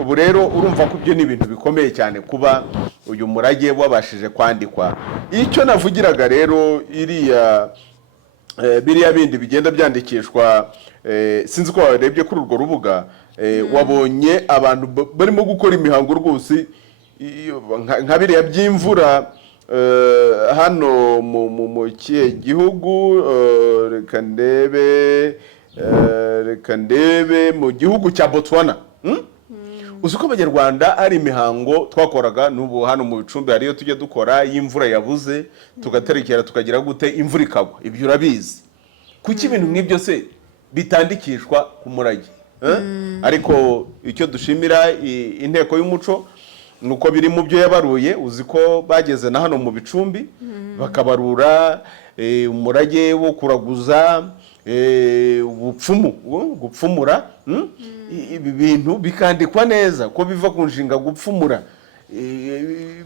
ubu rero urumva ko ibyo ni ibintu bikomeye cyane kuba uyu murage wabashije kwandikwa. Icyo navugiraga rero biriya bindi bigenda byandikishwa, sinzi ko warebye kuri urwo rubuga, wabonye abantu barimo gukora imihango rwose nka biriya by'imvura hano mu kihe gihugu, reka ndebe mu gihugu cya Botswana. Uzi ko Abanyarwanda ari imihango twakoraga n'ubu hano mu bicumbi hariyo tujya dukora y'imvura yabuze tugaterekera tukagira gute imvura ikagwa, ibyo urabizi. Kuki ibintu nk'ibyo se bitandikishwa ku murage? Ariko icyo dushimira inteko y'umuco nuko biri mu byo yabaruye. Uzi ko bageze na hano mu bicumbi bakabarura umurage wo kuraguza, gupfumura, ibi bintu bikandikwa neza ko biva ku nshinga gupfumura,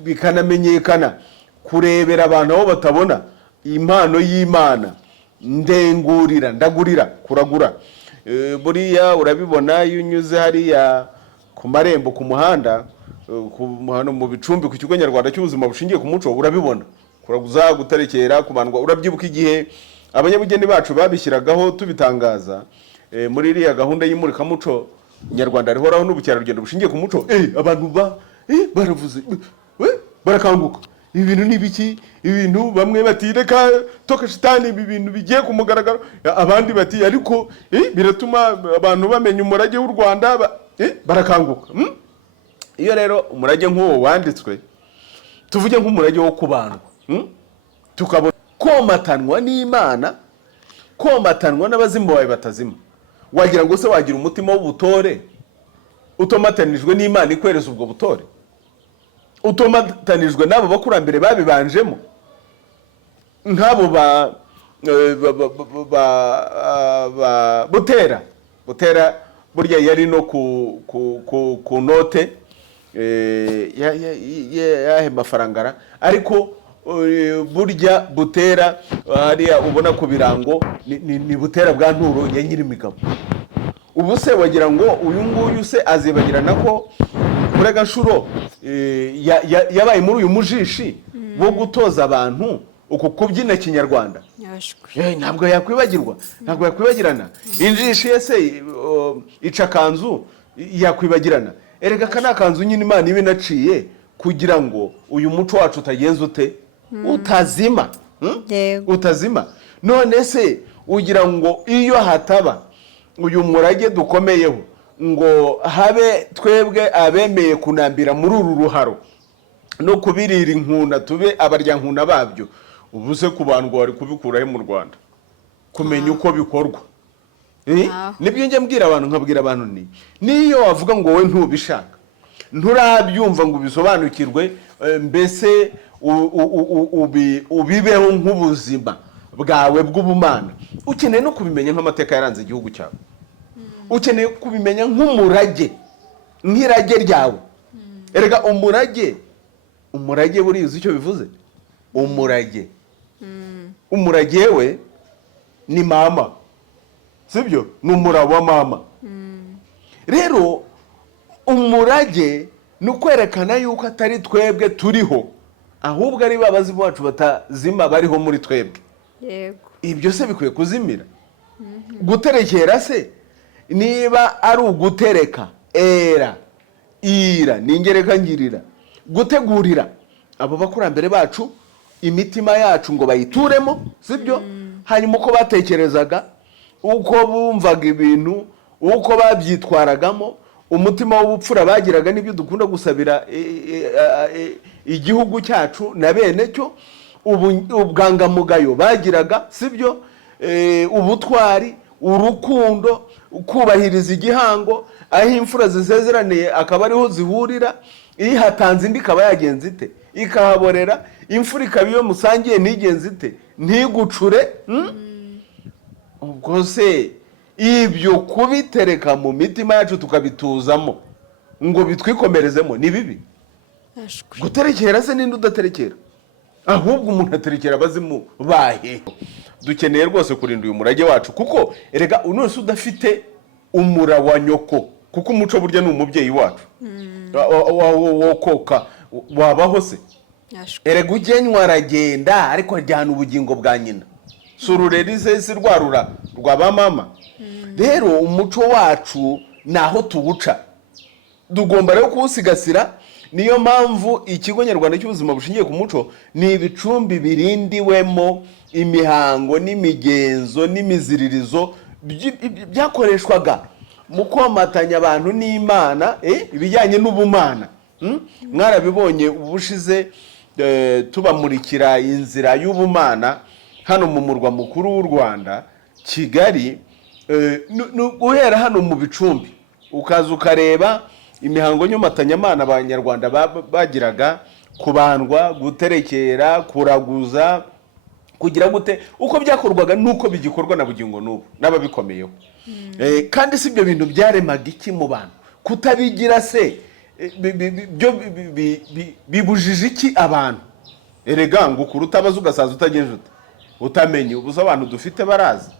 bikanamenyekana, kurebera abantu aho batabona, impano y'Imana, ndengurira, ndagurira, kuragura. Buriya urabibona iyo unyuze hariya ku marembo ku muhanda, hano mu bicumbi ku kigo nyarwanda cy'ubuzima bushingiye ku muco, urabibona kuraguza, guterekera, kubandwa. Urabyibuka igihe abanyabugeni bacu babishyiragaho tubitangaza muri iriya gahunda y'imurikamuco nyarwanda rihoraho n'ubukerarugendo bushingiye ku muco, abantu baravuze, barakanguka. Ibi bintu ni biki? Ibintu bamwe bati reka toka shitani, ibi bintu bigiye ku mugaragaro, abandi bati ariko biratuma abantu bamenya umurage w'u Rwanda, barakanguka. Iyo rero umurage nk'uwo wanditswe, tuvuge nk'umurage wo kubandwa, tukabona komatanwa n'Imana, komatanwa n'abazimu bawe batazima, wagira ngo se wagira umutima w'ubutore utomatanijwe n'Imana ikwereza ubwo butore, utomatanijwe n'abo bakurambere babibanjemo, nk'abo Butera burya yari no ku note yahe mafarangara, ariko burya Butera hariya ubona ku birango ni Butera bwa Nturo ya Nyirimigabo. Ubu se wagira ngo uyu nguyu se azibagirana ko kurega nshuro yabaye muri uyu mujishi wo gutoza abantu uko kubyina kinyarwanda? Ntabwo yakwibagirwa, ntabwo yakwibagirana. Injishi ese ica kanzu yakwibagirana? Erega kana kanzu nyine Imana ibe naciye kugira ngo uyu muco wacu utagenza utazima, utazima. None se ugira ngo iyo hataba uyu murage dukomeyeho ngo habe twebwe abemeye kunambira muri uru ruharo no kubirira inkuna, tube abarya nkuna babyo, ubu se ku bantu bari kubikuraho mu Rwanda kumenya uko bikorwa? Nibyo njye mbwira abantu, nkabwira abantu niyo wavuga ngo wowe ntubishaka, nturabyumva ngo bisobanukirwe, mbese ubibeho nk'ubuzima bwawe bw'ubumana, ukeneye no kubimenya nk'amateka yaranze igihugu cyawe, ukeneye kubimenya nk'umurage, nk'irage ryawe. Erega umurage buriya uzi icyo bivuze? Umurage we ni mama, sibyo? Ni umurabo wa mama. Rero umurage ni ukwerekana yuko atari twebwe turiho, ahubwo ari babazimu bacu batazima bariho muri twebwe. Ibyo se bikwiye kuzimira? Guterekera se niba ari ugutereka, ira ningereka ngirira, gutegurira abo bakurambere bacu imitima yacu ngo bayituremo, sibyo? Hanyuma uko batekerezaga, uko bumvaga ibintu, uko babyitwaragamo, umutima w'ubupfura bagiraga, nibyo dukunda gusabira igihugu cyacu na bene cyo, ubwangamugayo bagiraga, sibyo? Ubutwari, urukundo, kubahiriza igihango, aho imfura zisezeraniye akaba ariho zihurira, iyo hatanze indi ikaba yagenza ite? Ikahaborera. Imfura ikaba iyo musangiye ntigenza ite? Ntigucure. Ubwo se ibyo kubitereka mu mitima yacu tukabituzamo ngo bitwikomerezemo ni bibi? Guterekera se ninde udaterekera? Ahubwo umuntu aterekera abazimu bahe. Dukeneye rwose kurinda uyu murage wacu, kuko erega unose udafite umura wa nyoko kuko umuco burya ni umubyeyi wacu wo koka wabaho se erega ugenywa aragenda ariko ajyana ubugingo bwa nyina sururerize si rwarura rwaba mama rero umuco wacu naho tuwuca tugomba rero kuwusigasira. Niyo mpamvu ikigo nyarwanda cy'ubuzima bushingiye ku muco ni ibicumbi birindiwemo imihango n'imigenzo n'imiziririzo byakoreshwaga mu komatanya abantu n'Imana, ibijyanye n'ubumana. Mwarabibonye ubushize tubamurikira inzira y'ubumana hano mu murwa mukuru w'u Rwanda Kigali, guhera hano mu bicumbi ukaza ukareba imihango nyumatanyamana abanyarwanda bagiraga, kubandwa, guterekera, kuraguza, kugira gute, uko byakorwaga nuko bigikorwa na bugingo n'ubu n'ababikomeyeho. Kandi si ibyo bintu byaremaga iki mu bantu? Kutabigira se bibujije iki abantu? Erega ngo ukuruta abaza ugasaza utagenje utamenye. Ubuze abantu dufite barazi.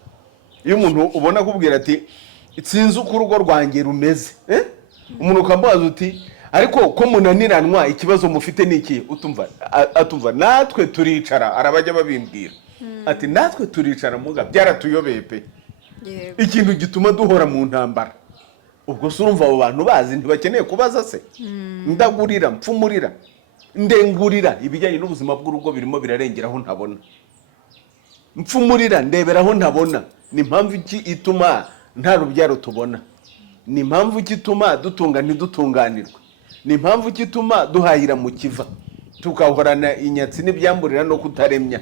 Iyo umuntu ubona kubwira ati sinzi uko urugo rwanjye rumeze, umuntu ukambaza uti ariko ko munaniranwa ikibazo mufite niki? Atumva natwe turicara, arabajya babimbwira ati natwe turicara muga byaratuyobeye pe, ikintu gituma duhora mu ntambara. Ubwo se urumva abo bantu bazi ntibakeneye kubaza se? Ndagurira, mpfumurira, ndengurira, ibijyanye n'ubuzima bw'urugo birimo birarengeraho ntabona. Mpfumurira, ndeberaho ntabona. Ni impamvu iki ituma nta rubyaro tubona? Ni impamvu iki ituma dutunga ntidutunganirwe? Ni impamvu iki ituma duhahira mu kiva tukahorana inyatsi n'ibyamburira no kutaremya?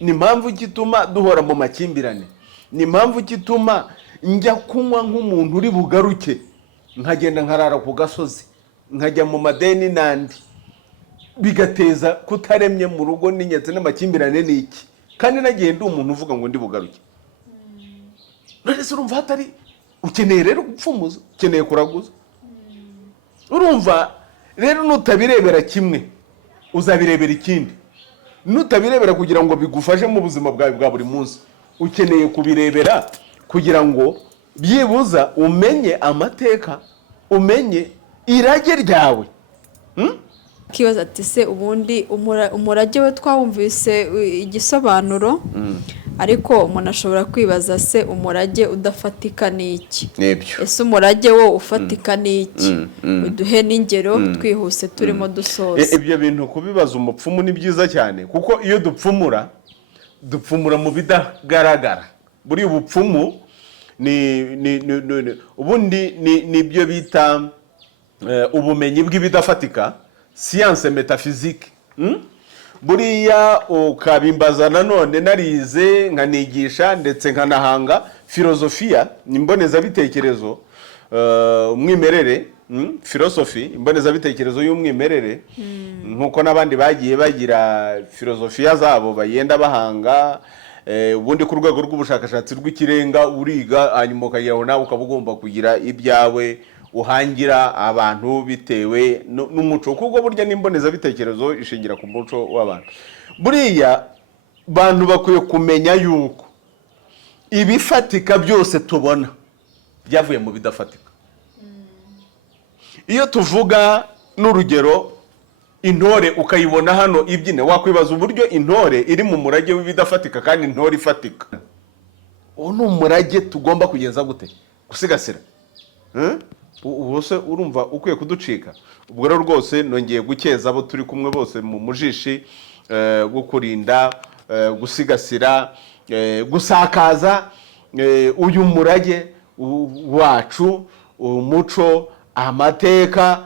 Ni impamvu iki ituma duhora mu makimbirane? Ni impamvu iki ituma njya kunywa nk'umuntu uri bugaruke, nkagenda nkarara ku gasozi, nkajya mu madeni n'andi, bigateza kutaremye mu rugo n'inyatsi n'amakimbirane? Ni iki? Kandi nagiye ndi umuntu uvuga ngo ndi bugaruke. None se urumva hatari, ukeneye rero gupfumuza, ukeneye kuraguza? Urumva rero nutabirebera kimwe uzabirebera ikindi. Nutabirebera kugira ngo bigufashe mu buzima bwawe bwa buri munsi, ukeneye kubirebera kugira ngo byibuza umenye amateka, umenye irage ryawe. Kibaza ati se ubundi umurage we twawumvise igisobanuro, ariko umuntu ashobora kwibaza se umurage udafatika ni iki? Ese umurage wo ufatika ni iki? Uduhe n'ingero twihuse turimo dusoza. Ibyo bintu kubibaza umupfumu ni byiza cyane, kuko iyo dupfumura mu bidagaragara. Buri ubupfumu ubundi nibyo bita ubumenyi bw'ibidafatika, science metaphysique. Buriya ukabimbaza nanone narize nkanigisha ndetse nkanahanga filozofiya, imbonezabitekerezo, umwimerere, philosophy, imbonezabitekerezo y'umwimerere, nkuko n'abandi bagiye bagira filozofiya zabo bayenda bahanga. Ubundi ku rwego rw'ubushakashatsi rw'ikirenga uriga, hanyuma ukageraho nawe ukaba ugomba kugira ibyawe uhangira abantu bitewe n'umuco, kuko burya n'imbonezabitekerezo ishingira ku muco w'abantu. Buriya bantu bakwiye kumenya yuko ibifatika byose tubona byavuye mu bidafatika. Iyo tuvuga n'urugero intore ukayibona hano ibyine, wakwibaza uburyo intore iri mu murage w'ibidafatika kandi intore ifatika. Uwo ni umurage tugomba kugeza gute? Gusigasira. Ubose urumva ukwiye kuducika. Ubwo rero rwose nongeye gukeza abo turi kumwe bose mu mujishi wo kurinda, gusigasira, gusakaza uyu murage wacu, umuco, amateka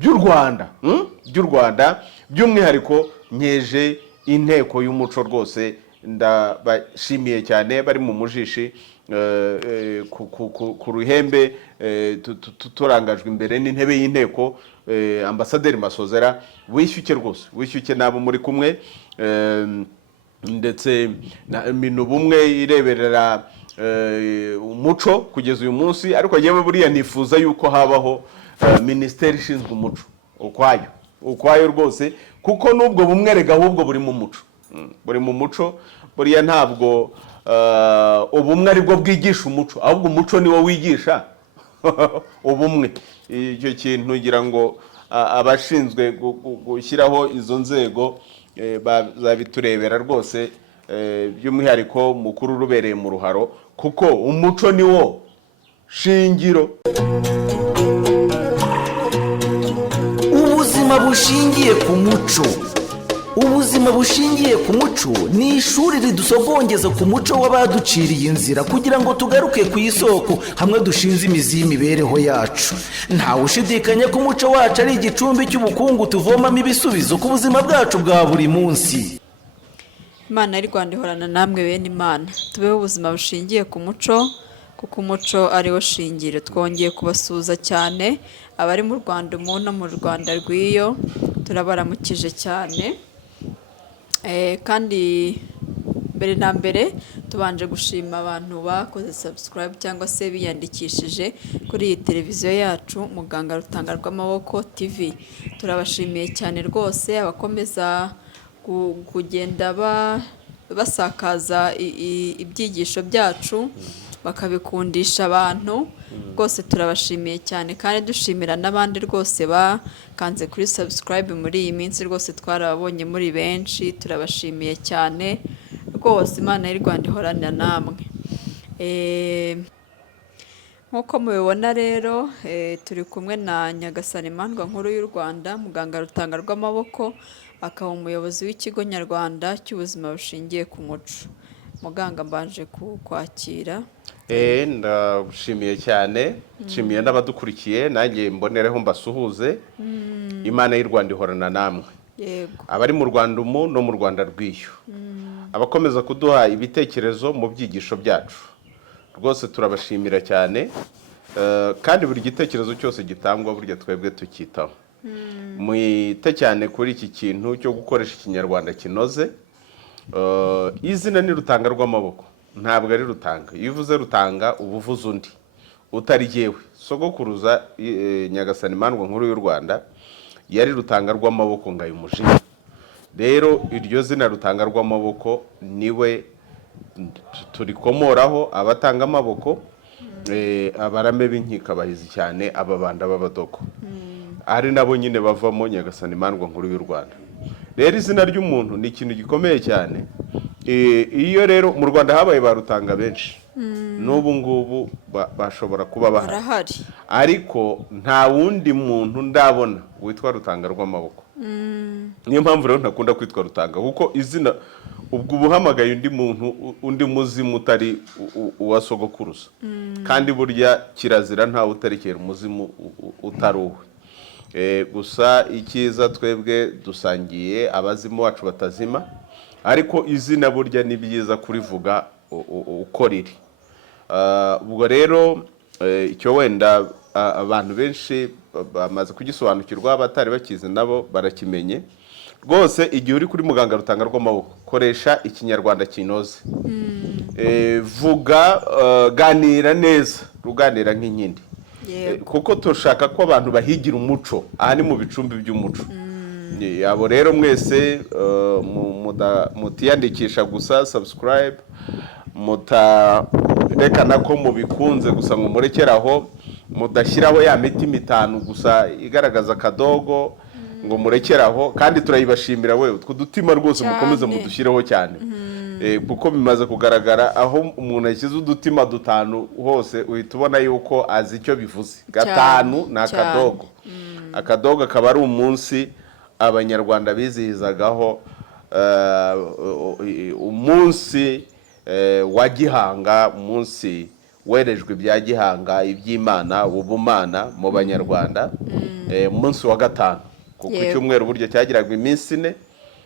by'u Rwanda, by'umwihariko nkeje inteko y'umuco rwose. Ndabashimiye cyane bari mu mujishi ku ruhembe, turangajwe imbere n'intebe y'inteko, Ambasaderi Masozera. Wishyuke rwose, wishyuke nabo muri kumwe, ndetse na Minubumwe ireberera umuco kugeza uyu munsi. Ariko yewe buriya nifuza yuko habaho minisiteri ishinzwe umuco ukwayo rwose, kuko n'ubwo bumwe rega ahubwo buri mu muco. Buriya ntabwo ubumwe aribwo bwigisha umuco, ahubwo umuco niwo wigisha ubumwe. Icyo kintu ngira ngo abashinzwe gushyiraho izo nzego bazabiturebera rwose, by'umwihariko mukuru rubereye mu ruharo, kuko umuco ni wo shingiro. Ubuzima bushingiye ku muco. Ubuzima bushingiye ku muco ni ishuri ridusogongeza ku muco w'abaduciriye inzira kugira ngo tugaruke ku isoko, hamwe dushinze imizi y'imibereho yacu. Ntawe ushidikanya ko umuco wacu ari igicumbi cy'ubukungu tuvomamo ibisubizo ku buzima bwacu bwa buri munsi. Imana y'u Rwanda ihorana namwe bene Imana, tubeho ubuzima bushingiye ku muco, kuko umuco ari wo shingiro. Twongeye kubasuhuza cyane abari mu Rwanda umu no mu Rwanda rw'iyo, turabaramukije cyane. Kandi mbere na mbere tubanje gushima abantu bakoze subscribe cyangwa se biyandikishije kuri iyi televiziyo yacu Muganga Rutanga Rw'Amaboko TV. Turabashimiye cyane rwose, abakomeza kugenda basakaza ibyigisho byacu bakabikundisha abantu, rwose turabashimiye cyane. kandi dushimira n'abandi rwose bakanze kuri subscribe muri iyi minsi, rwose twarababonye muri benshi, turabashimiye cyane rwose. Imana y'u Rwanda ihorana namwe. Nk'uko mubibona rero, turi kumwe na Nyagasani Imandwa Nkuru y'u Rwanda, Muganga Rutanga Rw'Amaboko, akaba umuyobozi w'ikigo nyarwanda cy'ubuzima bushingiye ku muco. Muganga, mbanje kukwakira. Ndagushimiye cyane, nshimiye n'abadukurikiye, nanjye mbonereho mbasuhuze. Imana y'u Rwanda ihorana namwe. Yego. Abari mu Rwanda umu no mu Rwanda rw'iyo, abakomeza kuduha ibitekerezo mu byigisho byacu, rwose turabashimira cyane. Kandi buri gitekerezo cyose gitangwa burya twebwe tukitaho. Mwite cyane kuri iki kintu cyo gukoresha ikinyarwanda kinoze. Izina ni Rutanga Rw'Amaboko, ntabwo ari Rutanga. Iyo uvuze Rutanga uba uvuze undi utari jyewe. Sogokuruza Nyagasani Imandwa Nkuru y'u Rwanda yari Rutanga Rw'Amaboko ngayo umujinya. Rero iryo zina Rutanga Rw'Amaboko niwe turikomoraho, abatanga amaboko, abarame b'inkika bahizi cyane, ababanda b'abadogo, ari nabo nyine bavamo Nyagasani Imandwa Nkuru y'u Rwanda. Rero izina ry'umuntu ni ikintu gikomeye cyane. Iyo rero mu Rwanda habaye ba Rutanga benshi, n'ubu ngubu bashobora kuba bahari, ariko nta wundi muntu ndabona witwa Rutanga Rw'Amaboko. Niyo mpamvu rero ntakunda kwitwa Rutanga, kuko izina ubwo ubuhamagaye undi muntu, undi muzimu utari uwa sogokuruza. Kandi burya kirazira ntawe utarikera umuzimu utari uwe. Gusa icyiza twebwe dusangiye abazimu bacu batazima, ariko izina burya ni byiza kurivuga uko riri. Ubwo rero icyo wenda abantu benshi bamaze kugisobanukirwa, abatari bakizi nabo barakimenye. Rwose igihe uri kuri Muganga Rutanga Rw'Amaboko, koresha ikinyarwanda kinoze. Vuga, ganira neza, ruganira nk'inkindi. Kuko tushaka ko abantu bahigira umuco, aha ni mu bicumbi by'umuco. Abo rero mwese mutiyandikisha gusa subscribe, mutarekana ko mubikunze gusa ngo murekeraho, mudashyiraho ya mitima 5 gusa igaragaza akadogo ngo murekeraho. Kandi turayibashimira wewe, utwo dutima rwose mukomeze mudushireho cyane. Kuko bimaze kugaragara aho umuntu yashyize udutima 5 hose uhita ubona yuko azi icyo bivuze. 5 ni akadogo. Akadogo akaba ari umunsi abanyarwanda bizihizagaho, umunsi wa Gihanga, umunsi werejwe ibya Gihanga, iby'Imana, ubumana mu banyarwanda. Umunsi wa 5, kuko icyumweru buryo cyagiraga iminsi 4.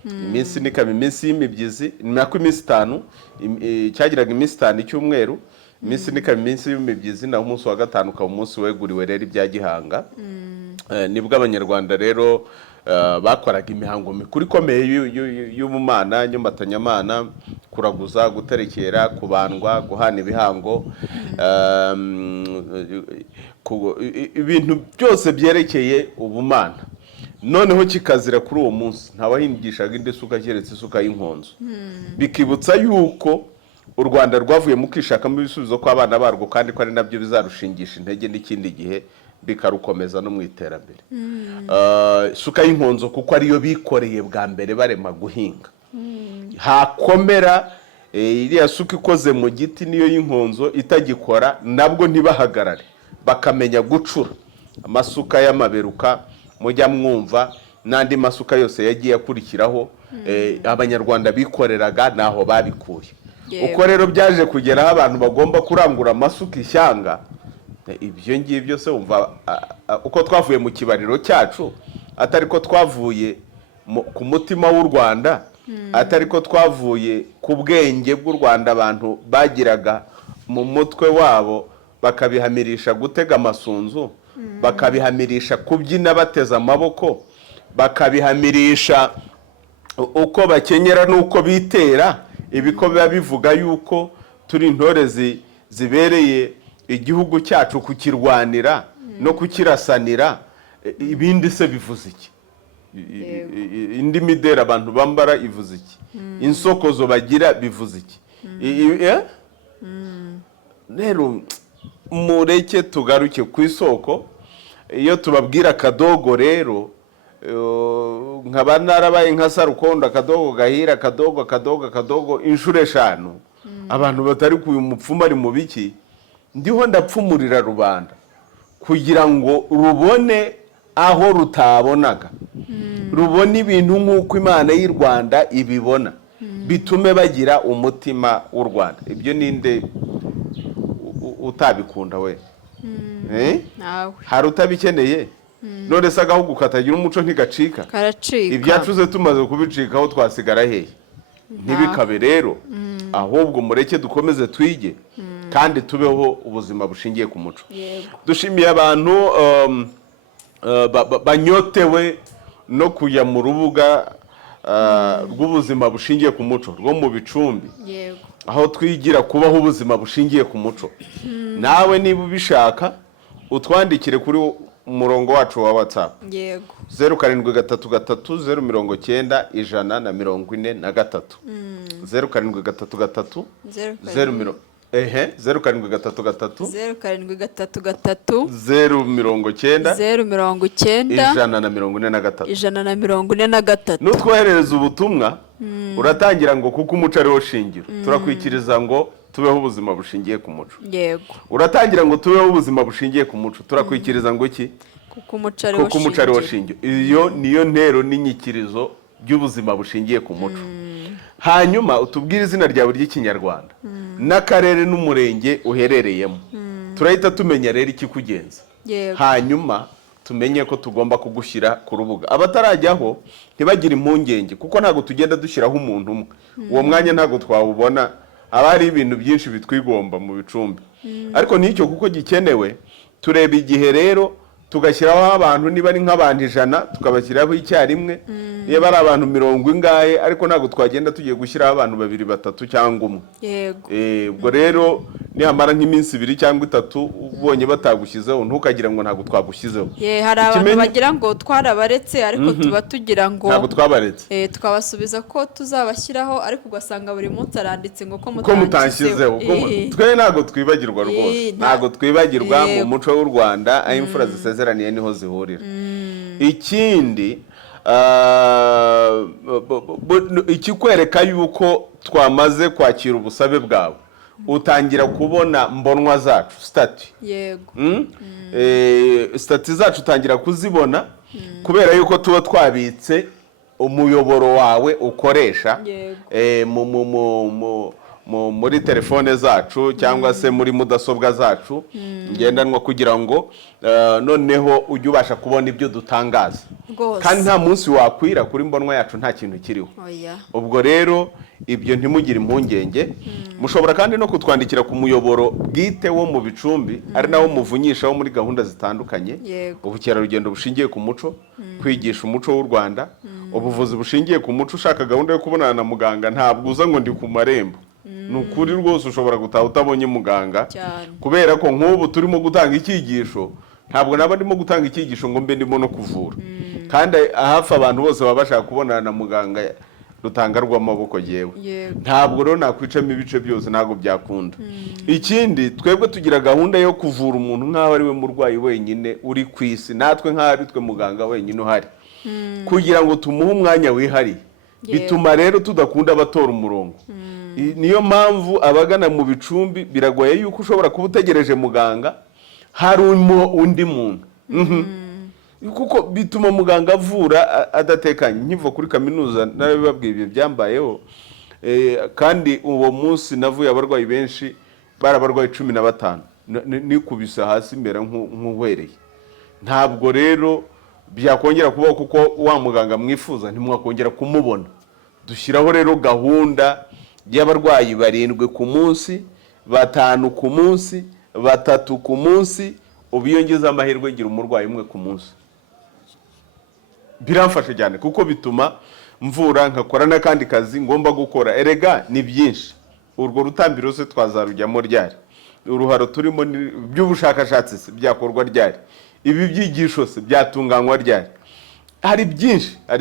Iminsi nikaba iminsi y'imibyizi, nako iminsi 5, cyagiraga iminsi 5 icyumweru. Iminsi nikaba iminsi y'imibyizi, naho umunsi wa 5 ukaba umunsi weguriwe rero ibya Gihanga. Nibwo abanyarwanda rero bakoraga imihango mikuru ikomeye y'ubumana, nyambatanyamana, kuraguza, guterekera, kubandwa, guhana ibihango, ibintu byose byerekeye ubumana. Noneho kikazira kuri uwo munsi ntawahingishaga indi suka keretse isuka y'inkonzo. Bikibutsa yuko u Rwanda rwavuye mu kwishakamo ibisubizo kw'abana barwo kandi ko ari nabyo bizarushingisha intege n'ikindi gihe bikarukomeza no mu iterambere. Isuka y'inkonzo kuko ariyo bikoreye bwa mbere barema guhinga. Hakomera iriya suka ikoze mu giti niyo y'inkonzo itagikora nabwo ntibahagarare bakamenya gucura amasuka y'amaberuka mujya mwumva n'andi masuka yose yagiye akurikiraho abanyarwanda bikoreraga naho babikuye. Uko rero byaje kugeraho abantu bagomba kurangura amasuka ishyanga, ibyo ngibyo se wumva uko twavuye mu kibariro cyacu atari ko twavuye ku mutima w'u Rwanda, atari ko twavuye ku bwenge bw'u Rwanda abantu bagiraga mu mutwe wabo bakabihamirisha gutega amasunzu, bakabihamirisha kubyina bateza amaboko, bakabihamirisha uko bakenyera n'uko bitera. Ibiko biba bivuga yuko turi intore zibereye igihugu cyacu kukirwanira no kukirasanira. Ibindi se bivuze iki? Indi midera abantu bambara ivuze iki? Insokozo bagira bivuze iki? Rero mureke tugaruke ku isoko. Iyo tubabwira akadogo rero nkaba narabaye nka Sarukondo, akadogo gahira, akadogo inshuro 5, abantu batari ku mupfumu ari mu biki, ndiho ndapfumurira rubanda kugira ngo rubone aho rutabonaga, rubone ibintu nk'uko Imana y'u Rwanda ibibona, bitume bagira umutima w'u Rwanda. Ibyo ninde utabikunda we? Hari utabikeneye? None se agahugu katagira umuco ntigacika? Karacika. Ibyacuze tumaze kubicikaho twasigara hehe? Ntibikabe rero, ahubwo mureke dukomeze twige kandi tubeho ubuzima bushingiye ku muco. Dushimiye abantu banyotewe no kujya mu rubuga rw'ubuzima bushingiye ku muco rwo mu Bicumbi, aho twigira kubaho ubuzima bushingiye ku muco. Nawe niba ubishaka utwandikire kuri umurongo wacu wa WhatsApp 0733 090 143 0733 090 nutwoherereza ubutumwa uratangira ngo kuko umuco ariwo shingiro, turakwikiriza ngo tubeho ubuzima bushingiye ku muco. Uratangira ngo tubeho ubuzima bushingiye ku muco, turakwikiriza ngo iki? Kuko umuco ariwo shingiro. Iyo niyo ntero n'inyikirizo by'ubuzima bushingiye ku muco. Hanyuma utubwire izina ryawe ry'ikinyarwanda n'akarere n'umurenge uherereyemo, turahita tumenya rero ikikugenza. Hanyuma tumenye ko tugomba kugushyira ku rubuga. Abatarajyaho ntibagire impungenge kuko ntago tugenda dushyiraho umuntu umwe, uwo mwanya ntago twawubona, aba ari ibintu byinshi bitwigomba mu Bicumbi. Ariko nicyo kuko gikenewe, tureba igihe rero tugashyiraho abantu, niba ari nk'abantu 100 tukabashyiraho icyarimwe, niba ari abantu mirongo ingahe, ariko ntago twagenda tugiye gushyiraho abantu 2 3 cyangwa 1. Ubwo rero nihamara nk'iminsi 2 cyangwa 3 ubonye batagushyizeho ntukagira ngo ntago twagushyizeho. Hari abantu bagira ngo twarabaretse, ariko tuba tugira ngo ntago twabaretse. Twabasubiza ko tuzabashyiraho, ariko ugasanga buri munsi aranditse ngo ko mutanshyizeho. Twe ntago twibagirwa rwose, ntago twibagirwa mu muco w'u Rwanda, aho imfura zisezeraniye niho zihurira. Ikindi ikikwereka yuko twamaze kwakira ubusabe bwawe, utangira kubona mbonwa zacu stati. Stati zacu utangira kuzibona kubera yuko tuba twabitse umuyoboro wawe ukoresha muri telefone zacu cyangwa se muri mudasobwa zacu ngendanwa, kugira ngo noneho ujye ubasha kubona ibyo dutangaza. Kandi nta munsi wakwira kuri mbonwa yacu nta kintu kiriho. Ubwo rero ibyo ntimugire impungenge. Mushobora kandi no kutwandikira ku muyoboro bwite wo mu Bicumbi, ari nawo muvunyishaho muri gahunda zitandukanye: ubukerarugendo bushingiye ku muco, kwigisha umuco w'u Rwanda, ubuvuzi bushingiye ku muco. Ushaka gahunda yo kubonana na muganga ntabwo uza ngo ndi ku marembo. Nukuri rwose ushobora gutaha utabonye muganga, kubera ko nk'ubu turimo gutanga icyigisho, ntabwo naba ndimo gutanga icyigisho ngo mbe ndimo no kuvura. Kandi hafi abantu bose baba bashaka kubonana na muganga rutanga rw'amaboko yewe Yego. ntabwo rero nakwicamo ibice byose ntabwo byakunda ikindi twebwe tugira gahunda yo kuvura umuntu nk'aho ari we murwayi wenyine uri ku isi natwe nk'aho ari twe muganga wenyine uhari kugira ngo tumuhe umwanya wihariye bituma rero tudakunda abatora umurongo niyo mpamvu abagana mu bicumbi biragoye yuko ushobora kuba utegereje muganga harimo undi muntu kuko bituma muganga avura adatekanye nkiva kuri kaminuza narabibabwiye ibyo byambayeho kandi uwo munsi navuye abarwayi benshi bari abarwayi 15 nikubisa hasi mbera nk'uhwereye ntabwo rero byakongera kubaho kuko wa muganga mwifuza ntimwakongera kumubona dushyiraho rero gahunda y'abarwayi 7 ku munsi 5 ku munsi 3 ku munsi ubiyongeza amahirwe ngira umurwayi umwe ku munsi biramfasha cyane kuko bituma mvura nkakora n'akandi kazi ngomba gukora erega ni byinshi urwo rutambiro se twazarujyamo ryari uruharo turimo by'ubushakashatsi byakorwa ryari ibi byigisho se byatunganywa ryari hari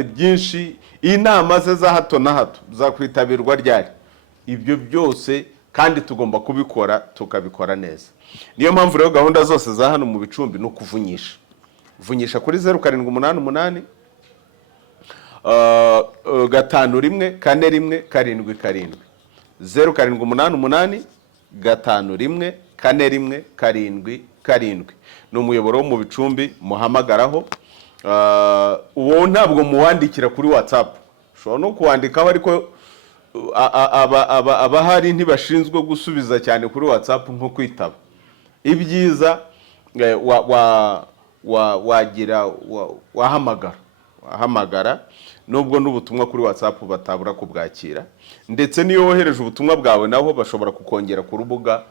byinshi inama ze za hato na hato zakwitabirwa ryari ibyo byose kandi tugomba kubikora tukabikora neza niyo mpamvu rero gahunda zose za hano mu bicumbi no kuvunyisha kuri 0788 5 1 4 1 7 0788 5 1 4 1 7 ni umuyoboro wo mu bicumbi muhamagaraho uwo ntabwo muwandikira kuri WhatsApp ushobora no kuwandikaho ariko abahari ntibashinzwe gusubiza cyane kuri WhatsApp nko kwitaba ibyiza wahamagara nubwo n'ubutumwa kuri WhatsApp batabura kubwakira ndetse niyo wohereje ubutumwa bwawe naho bashobora kukongera ku rubuga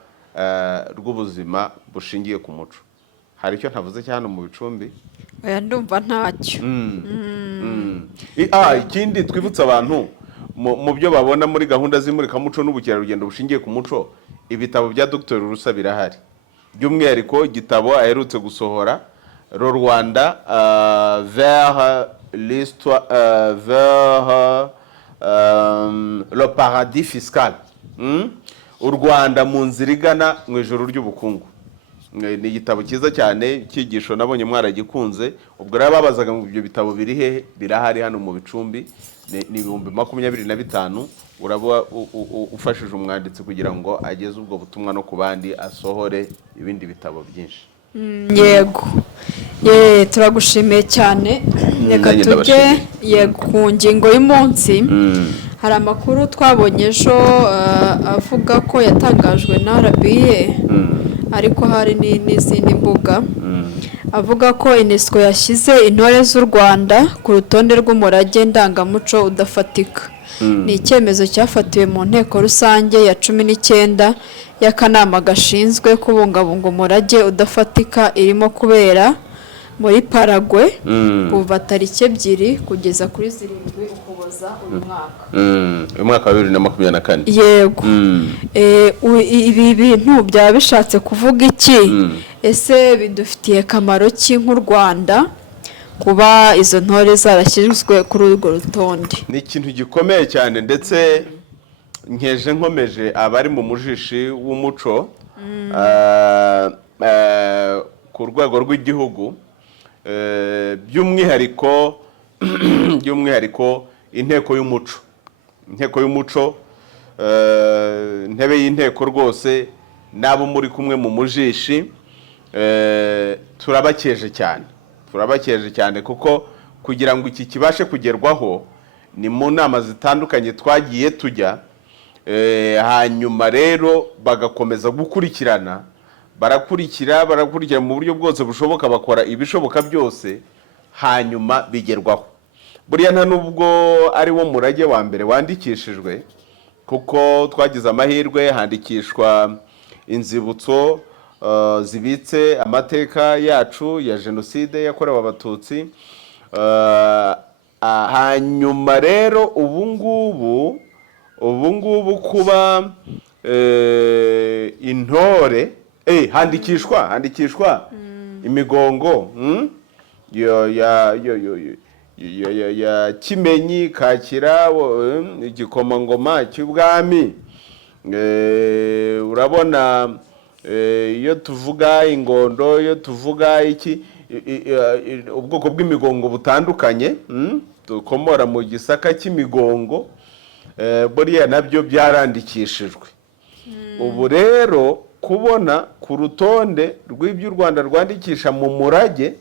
rw'ubuzima bushingiye ku muco hari icyo ntavuze cyane mu bicumbi oya ndumva ntacyo ikindi twibutsa abantu mu byo babona muri gahunda z'imurikamuco n'ubukerarugendo bushingiye ku muco ibitabo bya Dr Rusa birahari by'umwihariko igitabo aherutse gusohora Rwanda vers l'histoire vers le paradis fiscal u Rwanda mu nzira igana mu ijoro ry'ubukungu ni igitabo cyiza cyane cyigisho nabonye mwaragikunze ubwo rero babazaga mu ibyo bitabo biri hehe birahari hano mu bicumbi ni 25,000 uraba ufashije umwanditsi kugira ngo ageze ubwo butumwa no ku bandi asohore ibindi bitabo byinshi yego turagushimiye cyane reka tujye ku ngingo y'umunsi hari amakuru twabonye ejo avuga ko yatangajwe na RBA ariko hari n'izindi mbuga avuga ko UNESCO yashyize intore z'u Rwanda ku rutonde rw'umurage ndangamuco udafatika ni icyemezo cyafatiwe mu nteko rusange ya 19 y'akanama gashinzwe kubungabunga umurage udafatika irimo kubera muri Paraguay kuva tariki 2 kugeza kuri 7 Ukuboza uyu mwaka wa 2024 yego ibi bintu byaba bishatse kuvuga iki ese bidufitiye kamaro ki nk'u Rwanda kuba izo ntore zarashyizwe kuri urwo rutonde ni ikintu gikomeye cyane ndetse nkomeje abari mu mujishi w'umuco ku rwego rw'igihugu by'umwihariko inteko y'umuco ntebe y'inteko rwose n'abo muri kumwe mu mujishi turabakeje cyane kuko kugira ngo iki kibashe kugerwaho ni mu nama zitandukanye twagiye tujya hanyuma rero bagakomeza gukurikirana barakurikira mu buryo bwose bushoboka bakora ibishoboka byose hanyuma bigerwaho buriya nta nubwo ari wo murage wa mbere wandikishijwe kuko twagize amahirwe handikishwa inzibutso zibitse amateka yacu ya jenoside yakorewe abatutsi hanyuma rero ubu ngubu kuba intore handikishwa imigongo ya Kimenyi, Kakira, igikomangoma cy'ubwami. Urabona iyo tuvuga ingondo, iyo tuvuga ubwoko bw'imigongo butandukanye dukomora mu gisaka cy'imigongo, buriya nabyo byarandikishijwe. Ubu rero kubona ku rutonde rw'ibyo u Rwanda rwandikisha mu murage,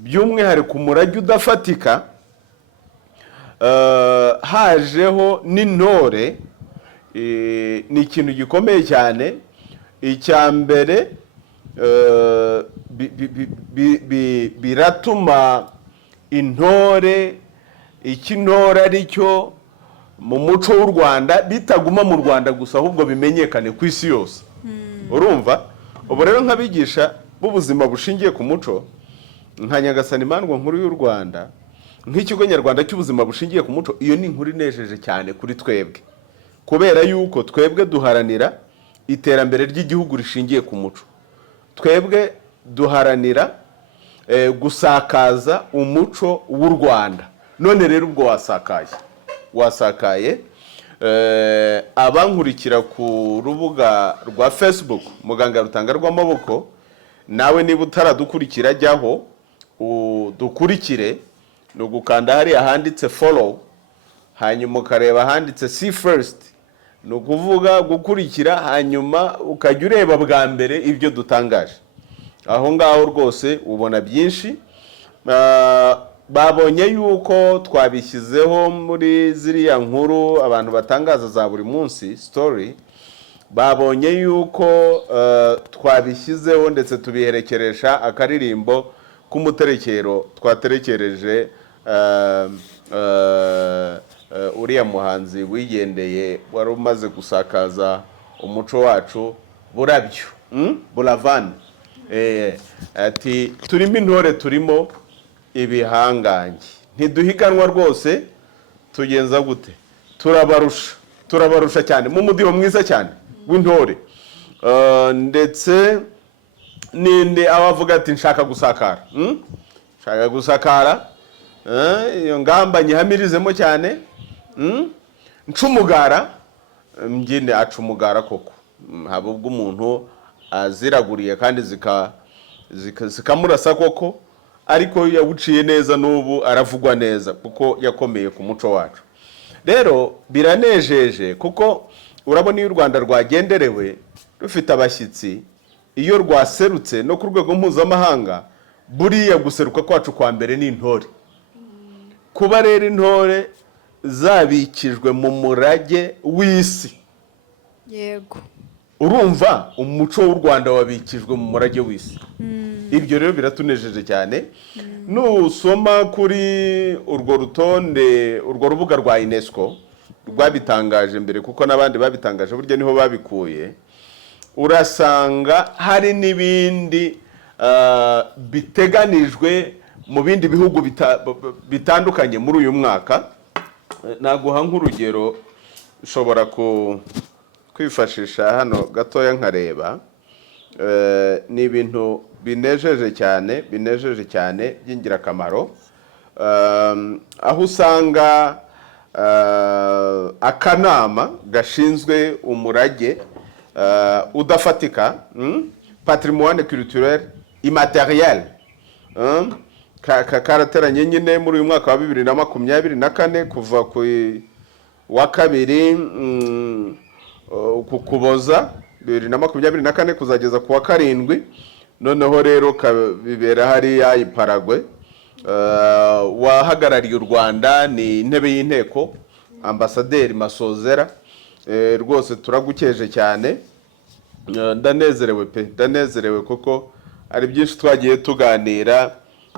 by'umwihariko umurage udafatika, hajeho n'intore, ni ikintu gikomeye cyane. Icya mbere, biratuma intore, icyo intore ari cyo mu muco w'u Rwanda bitaguma mu Rwanda gusa, ahubwo bimenyekane ku isi yose. Urumva? Ubu rero nk'abigisha b'ubuzima bushingiye ku muco, nka Nyagasani Imandwa Nkuru y'u Rwanda, nk'ikigo nyarwanda cy'ubuzima bushingiye ku muco, iyo ni inkuru inejeje cyane kuri twebwe, kubera yuko twebwe duharanira iterambere ry'igihugu rishingiye ku muco. Twebwe duharanira gusakaza umuco w'u Rwanda. None rero ubwo wasakaye, abankurikira ku rubuga rwa Facebook Muganga Rutanga Rw'Amaboko, nawe niba utaradukurikira jyaho dukurikire, ni ugukanda hariya handitse follow, hanyuma ukareba handitse see first, ni ukuvuga gukurikira, hanyuma ukajya ureba bwa mbere ibyo dutangaje. Aho ngaho rwose ubona byinshi. Babonye yuko twabishyizeho muri ziriya nkuru abantu batangaza za buri munsi story, babonye yuko twabishyizeho ndetse tubiherekeresha akaririmbo k'umuterekero twaterekereje uriya muhanzi wigendeye wari umaze gusakaza umuco wacu, Burabyo, Buravan. Ati turimo intore, turimo ibihangange, ntiduhiganwa rwose, tugenza gute? Turabarusha cyane, mu mudiho mwiza cyane w'intore. Ndetse ninde abavuga ati nshaka gusakara, iyo ngamba nyihamirizemo cyane, ncumugara, mbyine acumugara koko, haba ubwo umuntu aziraguriye kandi zikamurasa koko, ariko yawuciye neza, n'ubu aravugwa neza kuko yakomeye ku muco wacu. Rero biranejeje kuko urabona iyo u Rwanda rwagenderewe rufite abashyitsi, iyo rwaserutse no ku rwego mpuzamahanga, buriya guseruka kwacu kwa mbere ni intore. Kuba rero intore zabikijwe mu murage w'isi, yego, urumva umuco w'u Rwanda wabikijwe mu murage w'isi. Ibyo rero biratunejeje cyane. Nusoma kuri urwo rutonde, urwo rubuga rwa UNESCO rwabitangaje mbere, kuko n'abandi babitangaje burya niho babikuye, urasanga hari n'ibindi biteganijwe mu bindi bihugu bitandukanye muri uyu mwaka. Naguha nk'urugero, ushobora kwifashisha hano gatoya nkareba. Ni ibintu binejeje cyane by'ingirakamaro, aho usanga akanama gashinzwe umurage udafatika, patrimoine culturel immatériel, karateranye nyine muri uyu mwaka wa 2024 kuva ku wa kabiri Ukuboza 2024 kuzageza ku wa karindwi. Noneho rero bibera hariya i Paraguay. Wahagarariye u Rwanda ni intebe y'inteko Ambasaderi Masozera. Rwose turagukeje cyane, ndanezerewe kuko ari byinshi twagiye tuganira,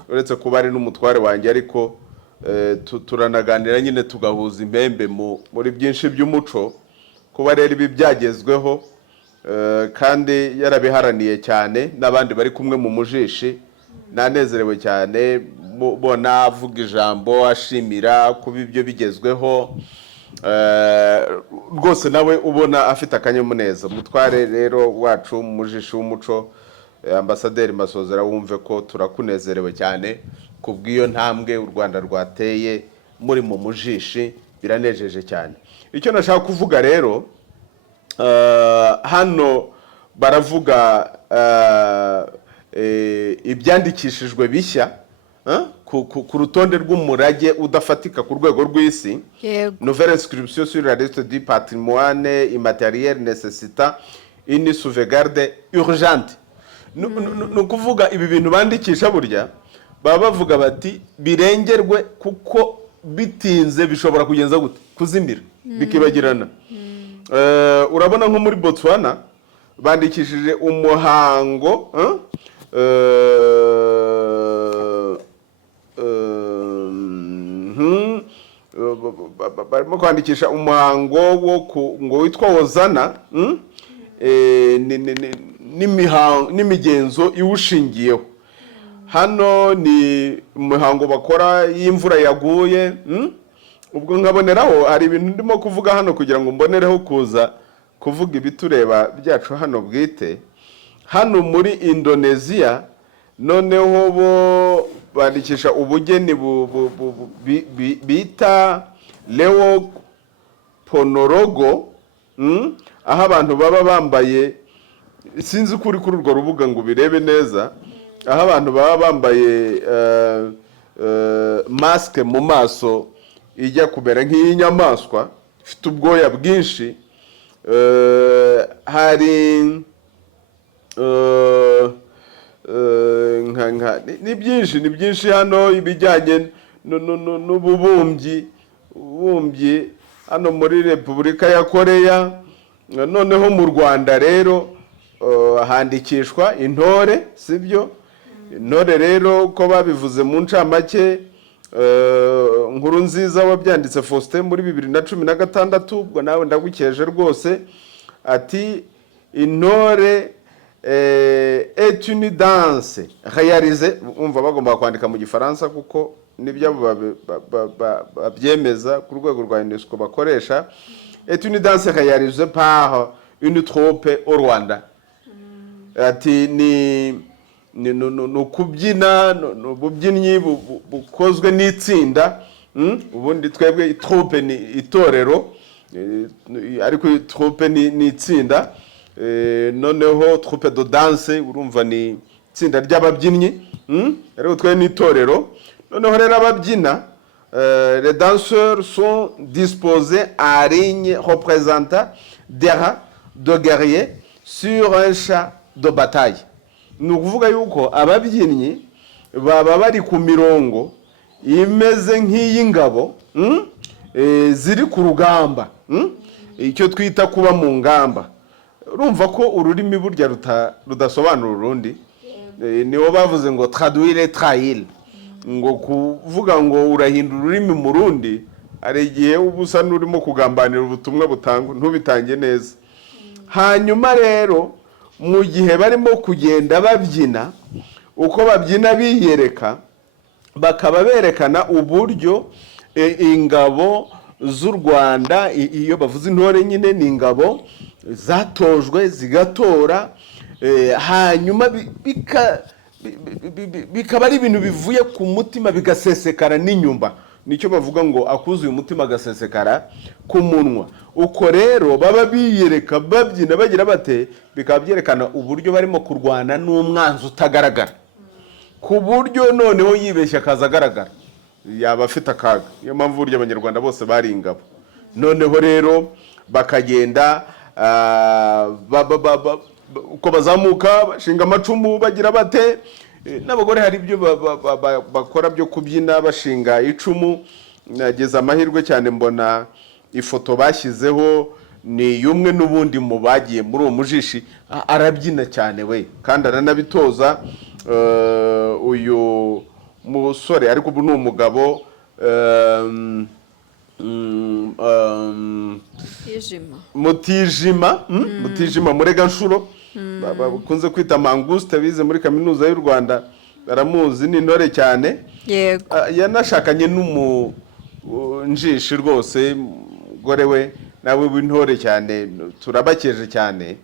uretse kuba ari n'umutware wanjye, ariko turanaganira nyine tugahuza impembe muri byinshi by'umuco. Kuba rero ibi byagezweho kandi yarabiharaniye cyane, n'abandi bari kumwe mu mujishi, nanezerewe cyane bona avuga ijambo ashimira kuba ibyo bigezweho. Rwose nawe ubona afite akanyamuneza. Umutware rero wacu mu mujishi w'umuco ambasaderi Masozera wumve ko turakunezerewe cyane kubw'iyo ntambwe u Rwanda rwateye muri mu mujishi, biranejeje cyane. Icyo nashaka kuvuga rero, hano baravuga ibyandikishijwe bishya ku rutonde rw'umurage udafatika ku rwego rw'isi. Nouvelle inscription sur la liste du patrimoine immatériel nécessitant une sauvegarde urgente. Ni ukuvuga ibi bintu bandikisha burya baba bavuga bati birengerwe kuko bitinze bishobora kugenza gute, kuzimira bikibagirana. Urabona nko muri Botswana bandikishije umuhango barimo kwandikisha umuhango ngo witwa Wozana, n'imigenzo iwushingiyeho. Hano ni umuhango bakora y'imvura yaguye. Ubwo nkaboneraho hari ibintu ndimo kuvuga hano kugira ngo mbonereho kuza kuvuga ibitureba byacu hano bwite. Hano muri Indonesia noneho bo bandikisha ubugeni bita Leo Ponorogo, aho abantu baba bambaye, sinzi kuri urwo rubuga ngo birebe neza, aho abantu baba bambaye maske mu maso ijya kumera nk'iy'inyamaswa ifite ubwoya bwinshi. Hari ni byinshi hano ibijyanye n'ububumbyi hano muri Repubulika ya Koreya. Noneho mu Rwanda rero handikishwa intore, sibyo? Intore rero ko babivuze mu ncamake, nkuru nziza wabyanditse Faustin muri 2016, ubwo nawe ndagukeje rwose, ati intore est une danse réalisée, umva bagomba kwandika mu Gifaransa kuko nibyo babyemeza ku rwego rwa UNESCO bakoresha. Est une danse réalisée par une troupe au Rwanda. Ati ni kubyina, ububyinnyi bukozwe n'itsinda. Ubundi twebwe troupe ni itorero, ariko troupe ni itsinda. Noneho troupe de danse urumva ni itsinda ry'ababyinnyi, ariko twe ni itorero. Noneho rero ababyina, les danseurs sont disposés en ligne représentant des rangs de guerriers sur un champ de bataille. Ni ukuvuga yuko ababyinnyi baba bari ku mirongo imeze nk'iy'ingabo ziri ku rugamba, icyo twita kuba mu ngamba. Urumva ko ururimi burya rudasobanura urundi. Niwo bavuze ngo traduire trahir, ngo kuvuga ngo urahindura ururimi mu rundi, ari igihe ubusa n'urimo kugambanira ubutumwa butangwa ntubitange neza. Hanyuma rero mu gihe barimo kugenda babyina, uko babyina biyereka, bakaba berekana uburyo ingabo z'u Rwanda, iyo bavuze intore nyine ni ingabo zatojwe zigatora, hanyuma bikaba ari ibintu bivuye ku mutima bigasesekara n'inyumba. Nicyo bavuga ngo akuzuye umutima agasesekara ku munwa. Uko rero baba biyereka babyina bagira bate, bikaba byerekana uburyo barimo kurwana n'umwanzi utagaragara, ku buryo noneho yibeshya akaza agaragara yaba afite akaga. Niyo mpamvu burya abanyarwanda bose bari ingabo. Noneho rero bakagenda uko bazamuka bashinga amacumu bagira bate. N'abagore hari ibyo bakora byo kubyina bashinga icumu. Nageze amahirwe cyane mbona ifoto bashyizeho ni yumwe n'ubundi mu bagiye muri uwo mujishi, arabyina cyane we kandi aranabitoza. Uyu musore ariko ubu ni umugabo, Mutijima Mureganshuro bakunze kwita Manguste, bize muri kaminuza y'u Rwanda, baramuzi, ni intore cyane. Yanashakanye n'umunjishi rwose, umugore we nawe w'intore cyane turabakeje cyane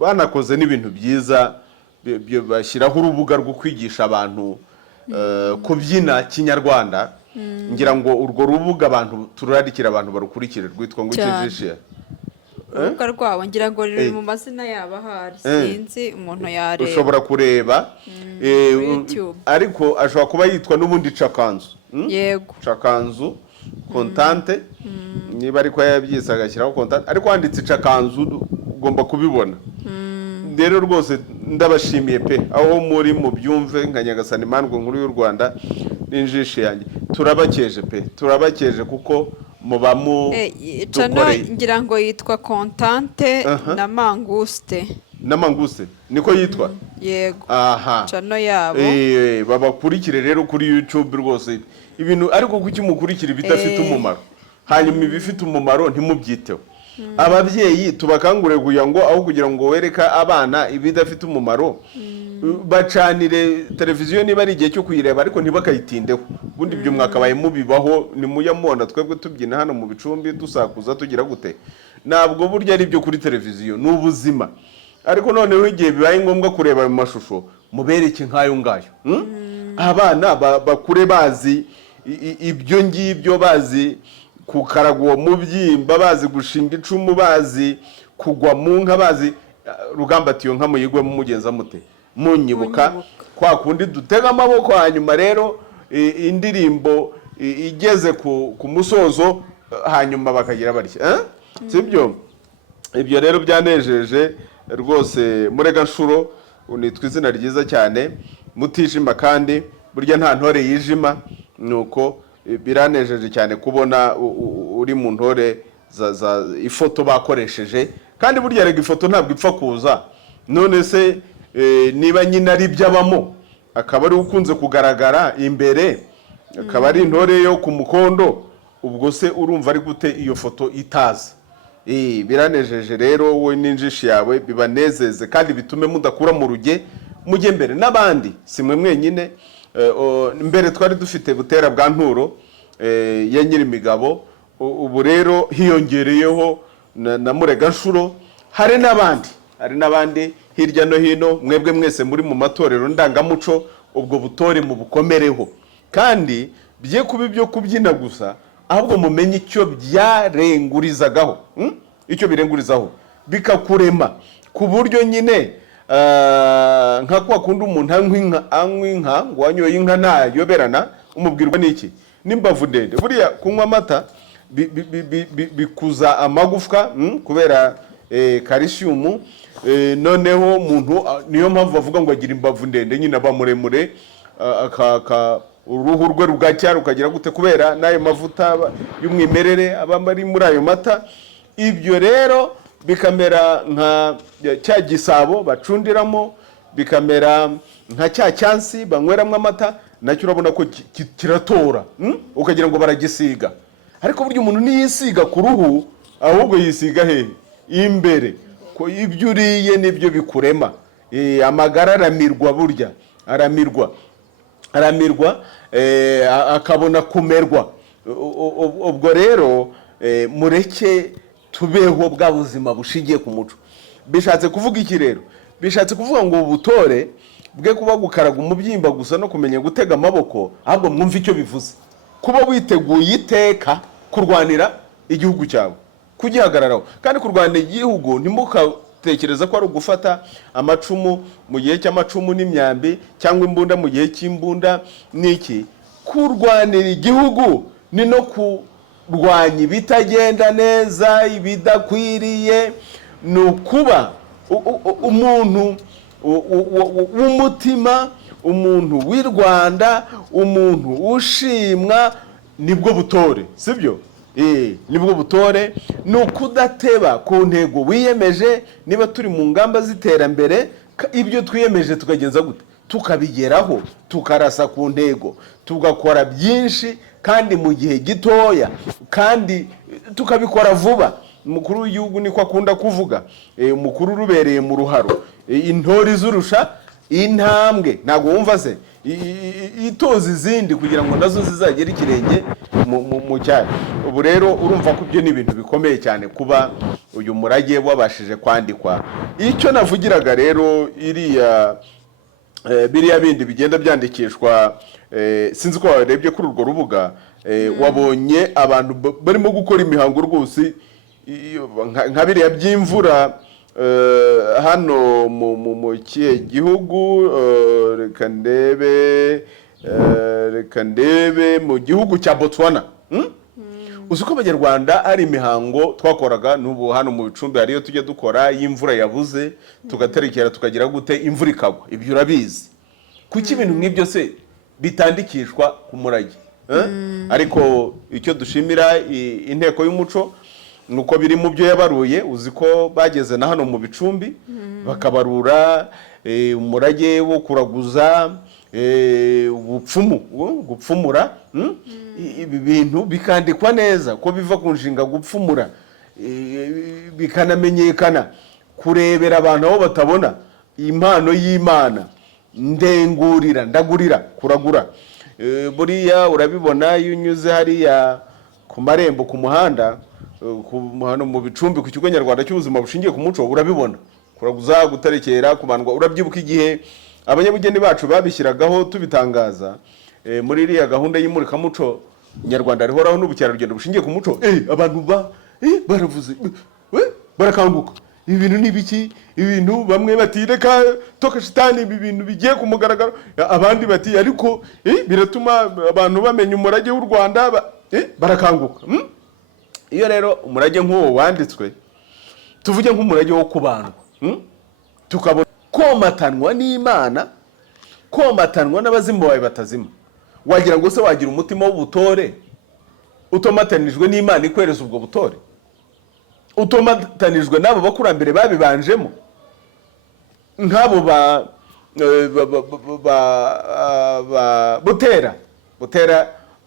banakoze n'ibintu byiza bashyiraho urubuga rwo kwigisha abantu kubyina kinyarwanda ngira ngo urwo rubuga abantu turarikira abantu barukurikire rwitwa ngo ikijishe urubuga rwabo ngira ngo riri mu mazina yabo ahari sinzi umuntu yareba ushobora kureba ariko ashobora kuba yitwa n'ubundi Cakanzu yego Cakanzu kontante niba ariko yabyise agashyiraho kontante ariko wanditse Cakanzu ugomba kubibona rero rwose ndabashimiye pe aho muri mu byumve nka Nyagasani Imandwa nkuru y'u Rwanda n'injishe yanjye turabakeje pe turabakeje kuko muba mu dukoreye ngira ngo yitwa kontante na manguste niko yitwa yego aha cano yabo babakurikire rero kuri YouTube rwose ibintu ariko kuki mukurikira bidafite umumaro hanyuma ibifite umumaro ntimubyiteho ababyeyi tubakangurire kugira ngo aho kugira ngo wereka abana ibidafite umumaro bacanire televiziyo niba ari igihe cyo kuyireba ariko ntibakayitindeho ubundi ibyo mwakabaye mubibaho nimuyamubona twebwe tubyina hano mu bicumbi dusakuza tugira gute ntabwo burya ari byo kuri televiziyo ni ubuzima ariko noneho igihe bibaye ngombwa kureba mu mashusho mubereke nk'ayo ngayo abana bakure bazi ibyo ngibyo bazi kukaraga uwo mubyimba bazi gushinga icumu bazi kugwa mu nka bazi rugamba atiyo nka muyigwe mugenza mute munyibuka kwa kundi dutega amaboko hanyuma rero indirimbo igeze ku musozo hanyuma bakagira barya sibyo ibyo rero byanejeje rwose murega nshuro nitwa izina ryiza cyane mutijima kandi burya nta ntore yijima nuko biranejeje cyane kubona uri mu ntore za ifoto bakoresheje kandi burya rega ifoto ntabwo ipfa kuza none se niba nyine ari iby'abamo akaba ari ukunze kugaragara imbere akaba ari intore yo ku mukondo ubwo se urumva ari gute iyo foto itaza biranejeje rero wowe n'injishi yawe bibanezeze kandi bitume mudakura mu ruge mujye mbere n'abandi si mwe mwenyine mbere twari dufite Butera bwa Nturo ya Nyirimigabo ubu rero hiyongereyeho na Murega Nshuro hari n'abandi hirya no hino mwebwe mwese muri mu matorero ndangamuco ubwo butore mu bukomereho kandi bye kuba ibyo kubyina gusa ahubwo mumenye icyo byarengurizagaho icyo birengurizaho bikakurema ku buryo nyine nka kwa kundi umuntu anywa inka ngo wanyoye inka ntayoberana umubwirwa n'iki n'imbavu ndende buriya kunywa amata bikuza amagufwa kubera calcium noneho umuntu niyo mpamvu bavuga ngo agira imbavu ndende nyine aba muremure uruhu rwe rugacya rukagira gute kubera n'ayo mavuta y'umwimerere aba ari muri ayo mata ibyo rero bikamera nka cya gisabo bacundiramo bikamera nka cya cyansi banyweramo amata nacyo urabona ko kiratora ukagira ngo baragisiga ariko burya umuntu niyisiga ku ruhu ahubwo yisiga hehe imbere ko ibyo uriye nibyo bikurema amagara aramirwa burya aramirwa akabona kumerwa ubwo rero mureke tubeho bwa buzima bushingiye ku muco bishatse kuvuga iki rero bishatse kuvuga ngo ubutore bwe kuba gukaraga umubyimba gusa no kumenya gutega amaboko ahubwo mwumva icyo bivuze kuba witeguye iteka kurwanira igihugu cyawe kugihagararaho kandi kurwanira igihugu ntimukatekereza ko ari ugufata amacumu mu gihe cy'amacumu n'imyambi cyangwa imbunda mu gihe cy'imbunda n'iki kurwanira igihugu ni no kurwanya ibitagenda neza ibidakwiriye ni ukuba umuntu w'umutima umuntu w'i Rwanda umuntu ushimwa nibwo butore sibyo nibwo butore ni ukudateba ku ntego wiyemeje niba turi mu ngamba z'iterambere ibyo twiyemeje tukagenza gute tukabigeraho tukarasa ku ntego tugakora byinshi kandi mu gihe gitoya kandi tukabikora vuba umukuru w'igihugu niko akunda kuvuga umukuru urubereye mu ruharo intore izurusha intambwe ntabwo wumva se itoza izindi kugira ngo nazo zizagere ikirenge mu cyaro. Ubu rero urumva ko ibyo ni ibintu bikomeye cyane kuba uyu murage wabashije kwandikwa. Icyo navugiraga rero biriya bindi bigenda byandikishwa, sinzi ko warebye kuri urwo rubuga, wabonye abantu barimo gukora imihango rwose nka biriya by'imvura hano mu kihe gihugu, reka ndebe mu gihugu cya Botswana. Uzi ko abanyarwanda ari imihango twakoraga n'ubu hano mu bicumbi hariyo tujya dukora y'imvura yabuze tugaterekera tukagira gute imvura ikagwa. Ibyo urabizi. Kuki ibintu nk'ibyo se bitandikishwa ku murage? Ariko icyo dushimira inteko y'umuco nuko biri mu byo yabaruye. Uzi ko bageze na hano mu bicumbi bakabarura umurage wo kuraguza, gupfumura, ibi bintu bikandikwa neza ko biva ku nshinga gupfumura, bikanamenyekana, kurebera abantu aho batabona, impano y'Imana, ndengurira, ndagurira, kuragura. Buriya urabibona iyo unyuze hariya ku marembo ku muhanda, hano mu bicumbi ku kigo nyarwanda cy'ubuzima bushingiye ku muco, urabibona kuraguza, guterekera, kubandwa. Urabyibuka igihe abanyabugeni bacu babishyiragaho tubitangaza muri iriya gahunda y'imurikamuco nyarwanda rihoraho n'ubukerarugendo bushingiye ku muco, abantu baravuze, barakanguka. Ibi bintu ni biki? Ibintu bamwe bati reka toka shitani, ibi bintu bigiye ku mugaragaro, abandi bati ariko biratuma abantu bamenya umurage w'u Rwanda, barakanguka. Iyo rero umurage nk'uwo wanditswe, tuvuge nk'umurage wo kubandwa, tukabona komatanwa n'Imana, komatanwa n'abazimu bawe batazima, wagira ngo se wagira umutima w'ubutore utomatanijwe n'Imana ikwereza ubwo butore, utomatanijwe n'abo bakurambere babibanjemo, nk'abo Butera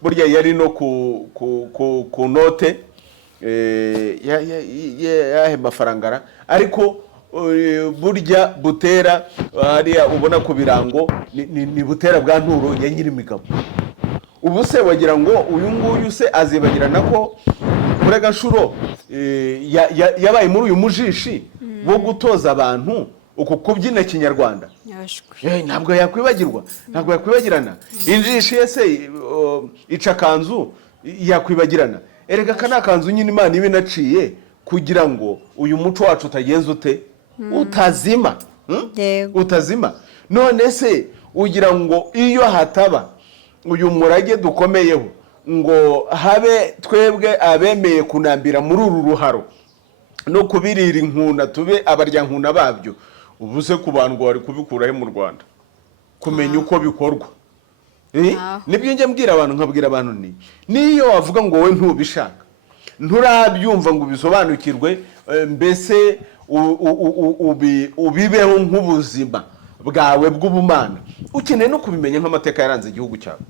burya yari no ku note yahe mafarangara, ariko burya Butera hariya ubona ku birango ni Butera bwa Nturo ya Nyirimigabo. Ubu se wagira ngo uyu nguyu se azibagirana ko Mureganshuro yabaye muri uyu mujishi wo gutoza abantu uko kubyina kinyarwanda? Ntabwo yakwibagirwa, ntabwo yakwibagirana. Injishi ese icakanzu yakwibagirana? Erega kana kanzu nyine Imana ibe naciye kugira ngo uyu muco wacu utagenza ute, utazima, utazima. None se ugira ngo iyo hataba uyu murage dukomeyeho ngo habe twebwe abemeye kunambira muri uru ruharo no kubirira inkuna, tube abarya nkuna babyo, ubu se ku bantu wari kubikurahe mu Rwanda kumenya uko bikorwa? Nibyo njye mbwira abantu, nkabwira abantu niyo wavuga ngo wowe ntubishaka, nturabyumva ngo bisobanukirwe, mbese ubibeho nk'ubuzima bwawe bw'ubumana, ukeneye no kubimenya nk'amateka yaranze igihugu cyawe,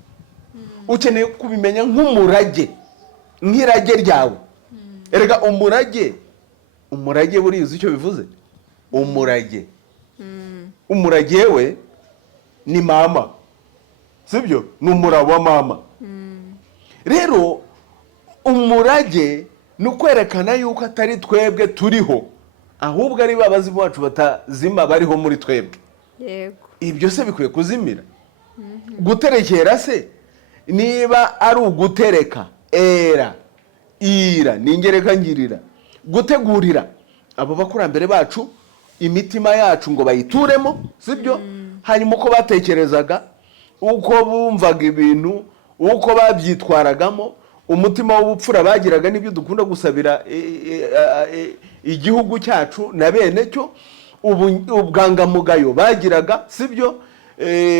ukeneye kubimenya nk'umurage, nk'irage ryawe. Erega umurage buriya uzi icyo bivuze? Umurage we ni mama, sibyo? Ni umurabo wa mama. Rero umurage ni ukwerekana yuko atari twebwe turiho, ahubwo ari babazimu bacu batazima bariho muri twebwe. Ibyo se bikwiye kuzimira? Guterekera se niba ari ugutereka, ira ningereka ngirira, gutegurira abo bakurambere bacu imitima yacu ngo bayituremo, sibyo? Hanyuma uko batekerezaga, uko bumvaga ibintu, uko babyitwaragamo, umutima w'ubupfura bagiraga, nibyo dukunda gusabira igihugu cyacu na bene cyo, ubwangamugayo bagiraga, sibyo?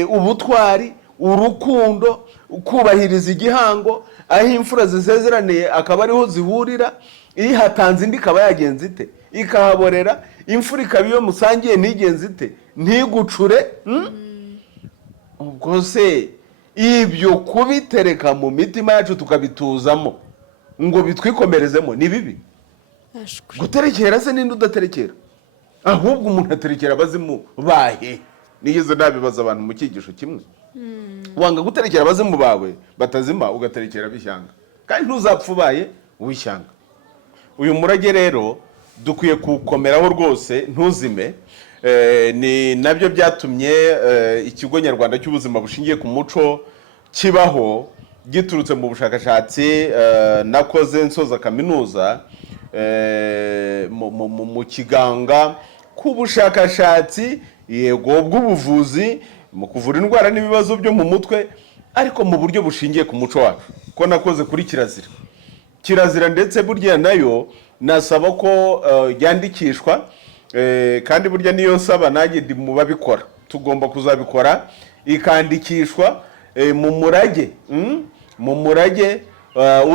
Ubutwari, urukundo, kubahiriza igihango, aho imfura zisezeraniye akaba ariho zihurira, iyo hatanze indi ikaba yagenza ite, ikahaborera, imfura ikaba iyo musangiye ntigenza ite, ntigucure. Ubwo se ibyo kubitereka mu mitima yacu tukabituzamo ngo bitwikomerezemo ni bibi? Guterekera se ninde udaterekera? Ahubwo umuntu aterekera abazimu bahe. Nigeze nabibaza abantu mu cyigisho kimwe, wanga guterekera abazimu bawe batazima ugaterekera ab'ishyanga kandi ntuzapfa ubaye uw'ishyanga. Uyu murage rero dukwiye kukomeraho rwose ntuzime. Ni nabyo byatumye ikigo nyarwanda cy'ubuzima bushingiye ku muco kibaho giturutse mu bushakashatsi nakoze nsoza kaminuza mu kiganga k'ubushakashatsi yego bw'ubuvuzi mu kuvura indwara n'ibibazo byo mu mutwe ariko mu buryo bushingiye ku muco wacu ko nakoze kuri kirazira ndetse burya nayo nasaba ko yandikishwa kandi burya niyo nsaba nanjye ndi mu babikora tugomba kuzabikora ikandikishwa mu murage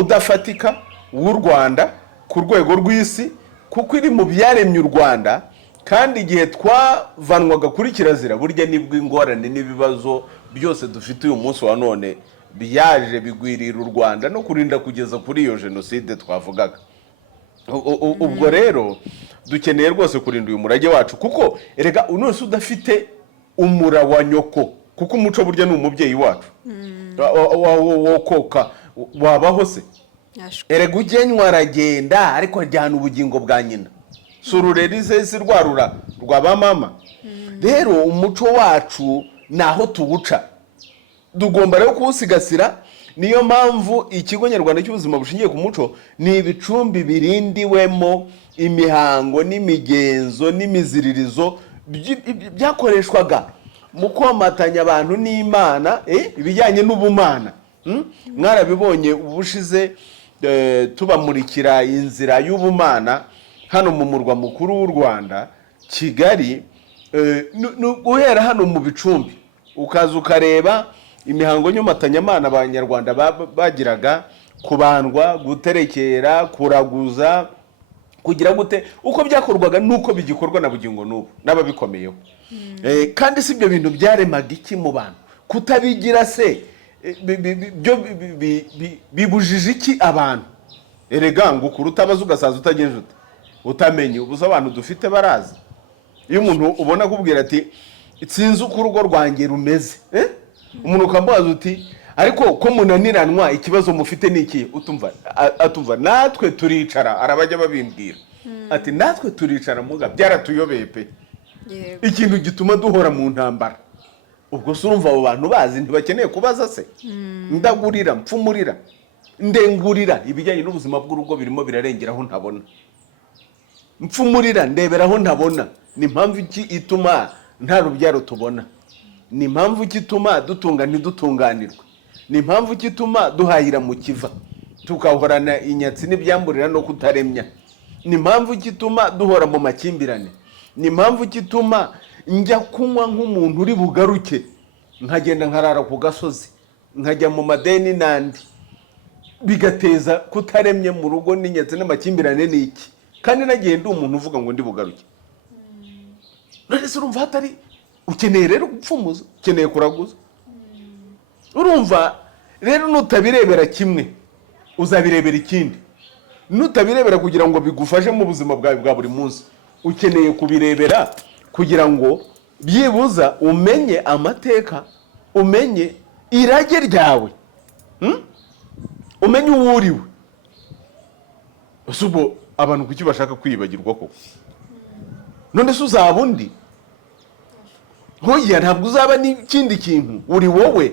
udafatika w'u Rwanda ku rwego rw'isi kuko iri mu byaremye u Rwanda kandi igihe twavanwaga kuri kirazira burya nibwo ingorane n'ibibazo byose dufite uyu munsi wa none byaje bigwirira u Rwanda no kurinda kugeza kuri iyo jenoside twavugaga. Ubwo rero dukeneye rwose kurinda uyu murage wacu kuko erega unose udafite umura wa nyoko kuko umuco burya ni umubyeyi wacu wokoka wabaho se erega ugenywa aragenda ariko ajyana ubugingo bwa nyina sururerize si rwarura rwa ba mama. Rero umuco wacu naho tuwuca tugomba rero kuwusigasira. Niyo mpamvu ikigo nyarwanda cy'ubuzima bushingiye ku muco ni ibicumbi birindiwemo imihango n'imigenzo n'imiziririzo byakoreshwaga mu komatanya abantu n'Imana ibijyanye n'ubumana. Mwarabibonye ubushize tubamurikira inzira y'ubumana hano mu murwa mukuru w'u Rwanda Kigali, guhera hano mu bicumbi ukaza ukareba imihango nyumatanyamana abanyarwanda bagiraga, kubandwa, guterekera, kuraguza, kugira gute, uko byakorwaga nuko bigikorwa na bugingo n'ubu n'ababikomeyeho. Kandi si ibyo bintu byaremaga iki mu bantu? Kutabigira se bibujije iki abantu? Erega ngo ukuruta abaza ugasaza utagenje ute utamenye. Ubuze abantu dufite barazi. Iyo umuntu ubona kubwira ati sinzi uko urugo rwanjye rumeze, umuntu ukambaza uti ariko ko munaniranwa ikibazo mufite niki, atumva natwe turicara, arabajya babimbwira ati natwe turicara muga byaratuyobeye pe, ikintu gituma duhora mu ntambara. Ubwo se urumva abo bantu bazi ntibakeneye kubaza se? Ndagurira, mpfumurira, ndengurira, ibijyanye n'ubuzima bw'urugo birimo birarengeraho ntabona. Mpfumurira, ndeberaho ntabona. Ni impamvu iki ituma nta rubyaro tubona? Ni impamvu iki ituma dutunga ntidutunganirwe? Ni impamvu iki ituma duhahira mu kiva tukahorana inyatsi n'ibyamburira no kutaremya? Ni impamvu iki ituma duhora mu makimbirane? Ni impamvu iki ituma njya kunywa nk'umuntu uri bugaruke, nkagenda nkarara ku gasozi, nkajya mu madeni n'andi, bigateza kutaremye mu rugo n'inyatsi n'amakimbirane n'iki? Kandi nagiye ndi umuntu uvuga ngo ndi bugaruke. None se urumva hatari, ukeneye rero gupfumuza, ukeneye kuraguza. Urumva rero nutabirebera kimwe uzabirebera ikindi. Nutabirebera kugira ngo bigufashe mu buzima bwawe bwa buri munsi, ukeneye kubirebera kugira ngo byibuza umenye amateka, umenye irage ryawe, umenye uwo uriwe. Usubo abantu kuki bashaka kwibagirwa koko? None se uzaba undi? Hoya ntabwo uzaba n'ikindi kintu, uri wowe.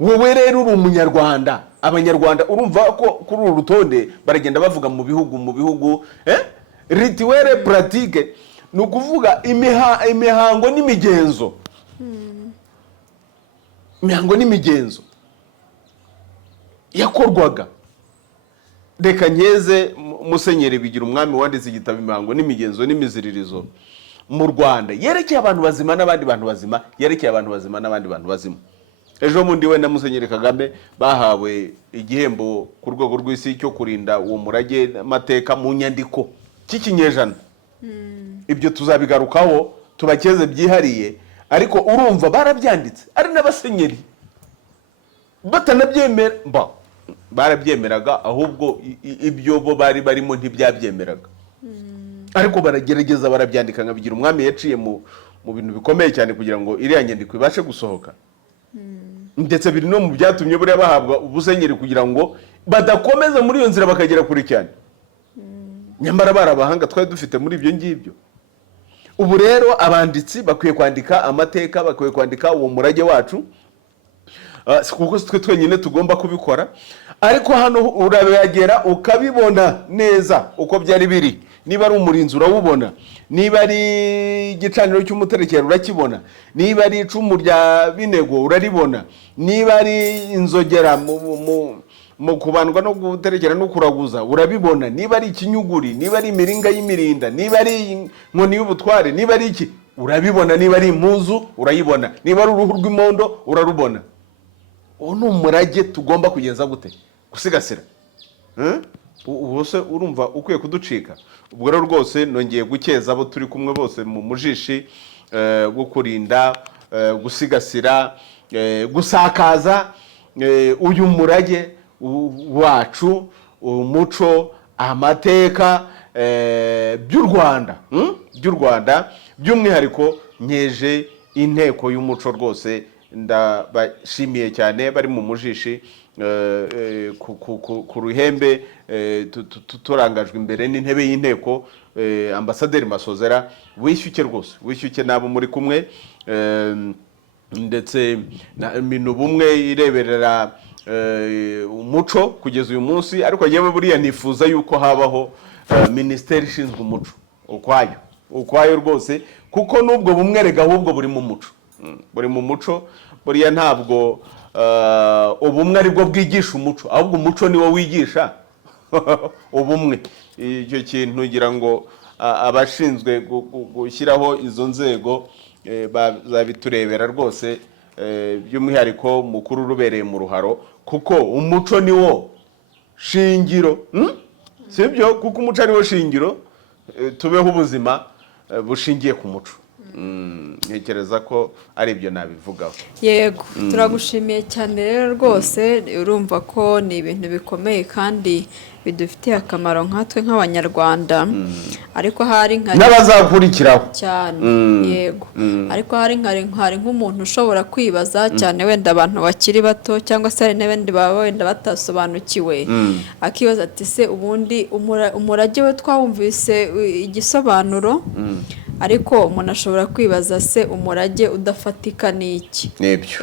Wowe rero uri umunyarwanda. Abanyarwanda urumva ko kuri uru rutonde baragenda bavuga mu bihugu rituelle pratique, ni ukuvuga imihango n'imigenzo. Imihango n'imigenzo yakorwaga. Reka nkeze Musenyeri Bigira umwami wanditse igitabo imihango n'imigenzo n'imiziririzo mu Rwanda, yerekeye abantu bazima n'abandi bantu bazima, yerekeye abantu bazima n'abandi bantu bazima. Ejo mundi we na Musenyeri Kagame bahawe igihembo ku rwego rw'isi cyo kurinda uwo murage amateka mu nyandiko cy'ikinyejana. Ibyo tuzabigarukaho tubakeze byihariye, ariko urumva barabyanditse ari n'abasenyeri batanabyemera, barabyemeraga, ahubwo ibyo bo bari barimo ntibyabyemeraga, ariko baragerageza barabyandika. Nka Bigira umwami yaciye mu bintu bikomeye cyane kugira ngo iriya nyandiko ibashe gusohoka. ndetse biri no mu byatumye buriya bahabwa ubusenyeri kugira ngo badakomeza muri iyo nzira bakagera kure cyane. Nyamara bari abahanga twari dufite muri ibyo ngibyo. Ubu rero abanditsi bakwiye kwandika amateka, bakwiye kwandika uwo murage wacu, kuko twe twenyine tugomba kubikora. Ariko hano urabegera ukabibona neza uko byari biri. Niba ari umurinzi urawubona, niba ari igicaniro cy'umuterekero urakibona, niba ari icumu rya binego uraribona, niba ari inzogera mu kubandwa no guterekera no kuraguza urabibona, niba ari ikinyuguri, niba ari imiringa y'imirinda, niba ari inkoni y'ubutware, niba ari iki urabibona, niba ari impuzu urayibona, niba ari uruhu rw'imondo urarubona. Uwo ni umurage tugomba kugenza gute? Gusigasira. Ubose urumva ukwiye kuducika. Ubwo rero rwose nongeye gukeza abo turi kumwe bose mu mujishi bwo kurinda, gusigasira, gusakaza uyu murage wacu, umuco, amateka by'u Rwanda, by'umwihariko nkeje inteko y'umuco rwose. Ndabashimiye cyane bari mu mujishi ku ruhembe turangajwe imbere n'intebe y'inteko. Ambasaderi Masozera, wishyuke rwose, wishyuke nabo muri kumwe, ndetse minu bumwe ireberera umuco kugeza uyu munsi. Ariko yewe buriya nifuza yuko habaho minisiteri ishinzwe umuco ukwayo rwose, kuko n'ubwo bumwe rega ahubwo buri mu muco, buri mu muco. Buriya ntabwo ubumwe aribwo bwigisha umuco, ahubwo umuco niwo wigisha ubumwe. Icyo kintu ngira ngo abashinzwe gushyiraho izo nzego bazabiturebera rwose, by'umwihariko mukuru rubereye mu ruharo, kuko umuco niwo shingiro, sibyo? Kuko umuco ariwo shingiro, tubeho ubuzima bushingiye ku muco. Ntekereza ko ari ibyo nabivugaho. Yego, turagushimiye cyane rero rwose. Urumva ko ni ibintu bikomeye kandi bidufitiye akamaro nkatwe nk'abanyarwanda. Ariko hari n'abazakurikiraho cyane. Yego, ariko hari nk'umuntu ushobora kwibaza cyane, wenda abantu bakiri bato cyangwa se hari n'abandi baba wenda batasobanukiwe, akibaza ati se ubundi umurage we twawumvise igisobanuro, ariko umuntu ashobora kwibaza se umurage udafatika ni iki?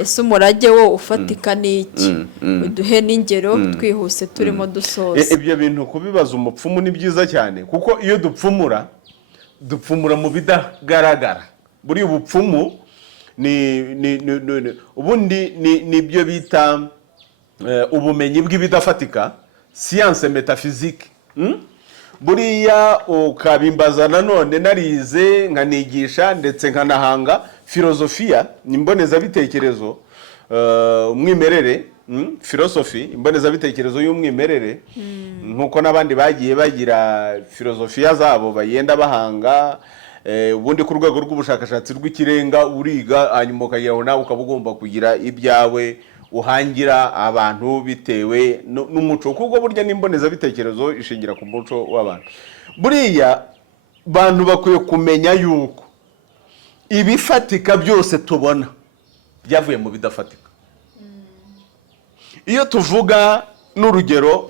Ese umurage wo ufatika ni iki? Uduhe n'ingero twihuse turimo dusoza. Ibyo bintu kubibaza umupfumu ni byiza cyane, kuko iyo dupfumura mu bidagaragara. Buri ubupfumu ubundi nibyo bita ubumenyi bw'ibidafatika, science metaphysique. Buriya ukabimbaza nanone narize nkanigisha ndetse nkanahanga filozofiya, imbonezabitekerezo, umwimerere, philosophy, imbonezabitekerezo y'umwimerere, nkuko n'abandi bagiye bagira filozofiya zabo bagenda bahanga. Ubundi ku rwego rw'ubushakashatsi rw'ikirenga uriga, hanyuma ukageraho nawe ukaba ugomba kugira ibyawe uhangira abantu bitewe n'umuco, kuko burya n'imbonezabitekerezo ishingira ku muco w'abantu. Buriya bantu bakwiye kumenya yuko ibifatika byose tubona byavuye mu bidafatika. Iyo tuvuga n'urugero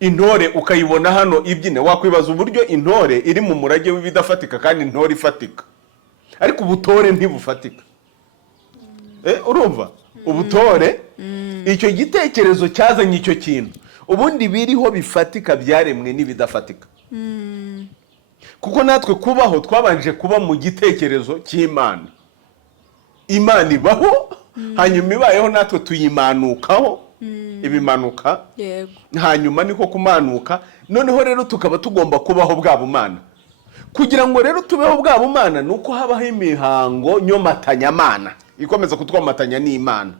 intore ukayibona hano ibyine, wakwibaza uburyo intore iri mu murage w'ibidafatika kandi intore ifatika, ariko ubutore ntibufatika. Urumva? Ubutore, icyo gitekerezo cyazanye icyo kintu. Ubundi biriho bifatika byaremwe n'ibidafatika. Kuko natwe kubaho twabanje kuba mu gitekerezo cy'Imana. Imana ibaho, hanyuma ibayeho natwe tuyimanukaho, ibimanuka. Yego. Hanyuma niko kumanuka, noneho rero tukaba tugomba kubaho bwa bumana. Kugira ngo rero tubeho bwa bumana nuko habaho imihango nyomatanyamana ikomeza kutwomatanya n'Imana,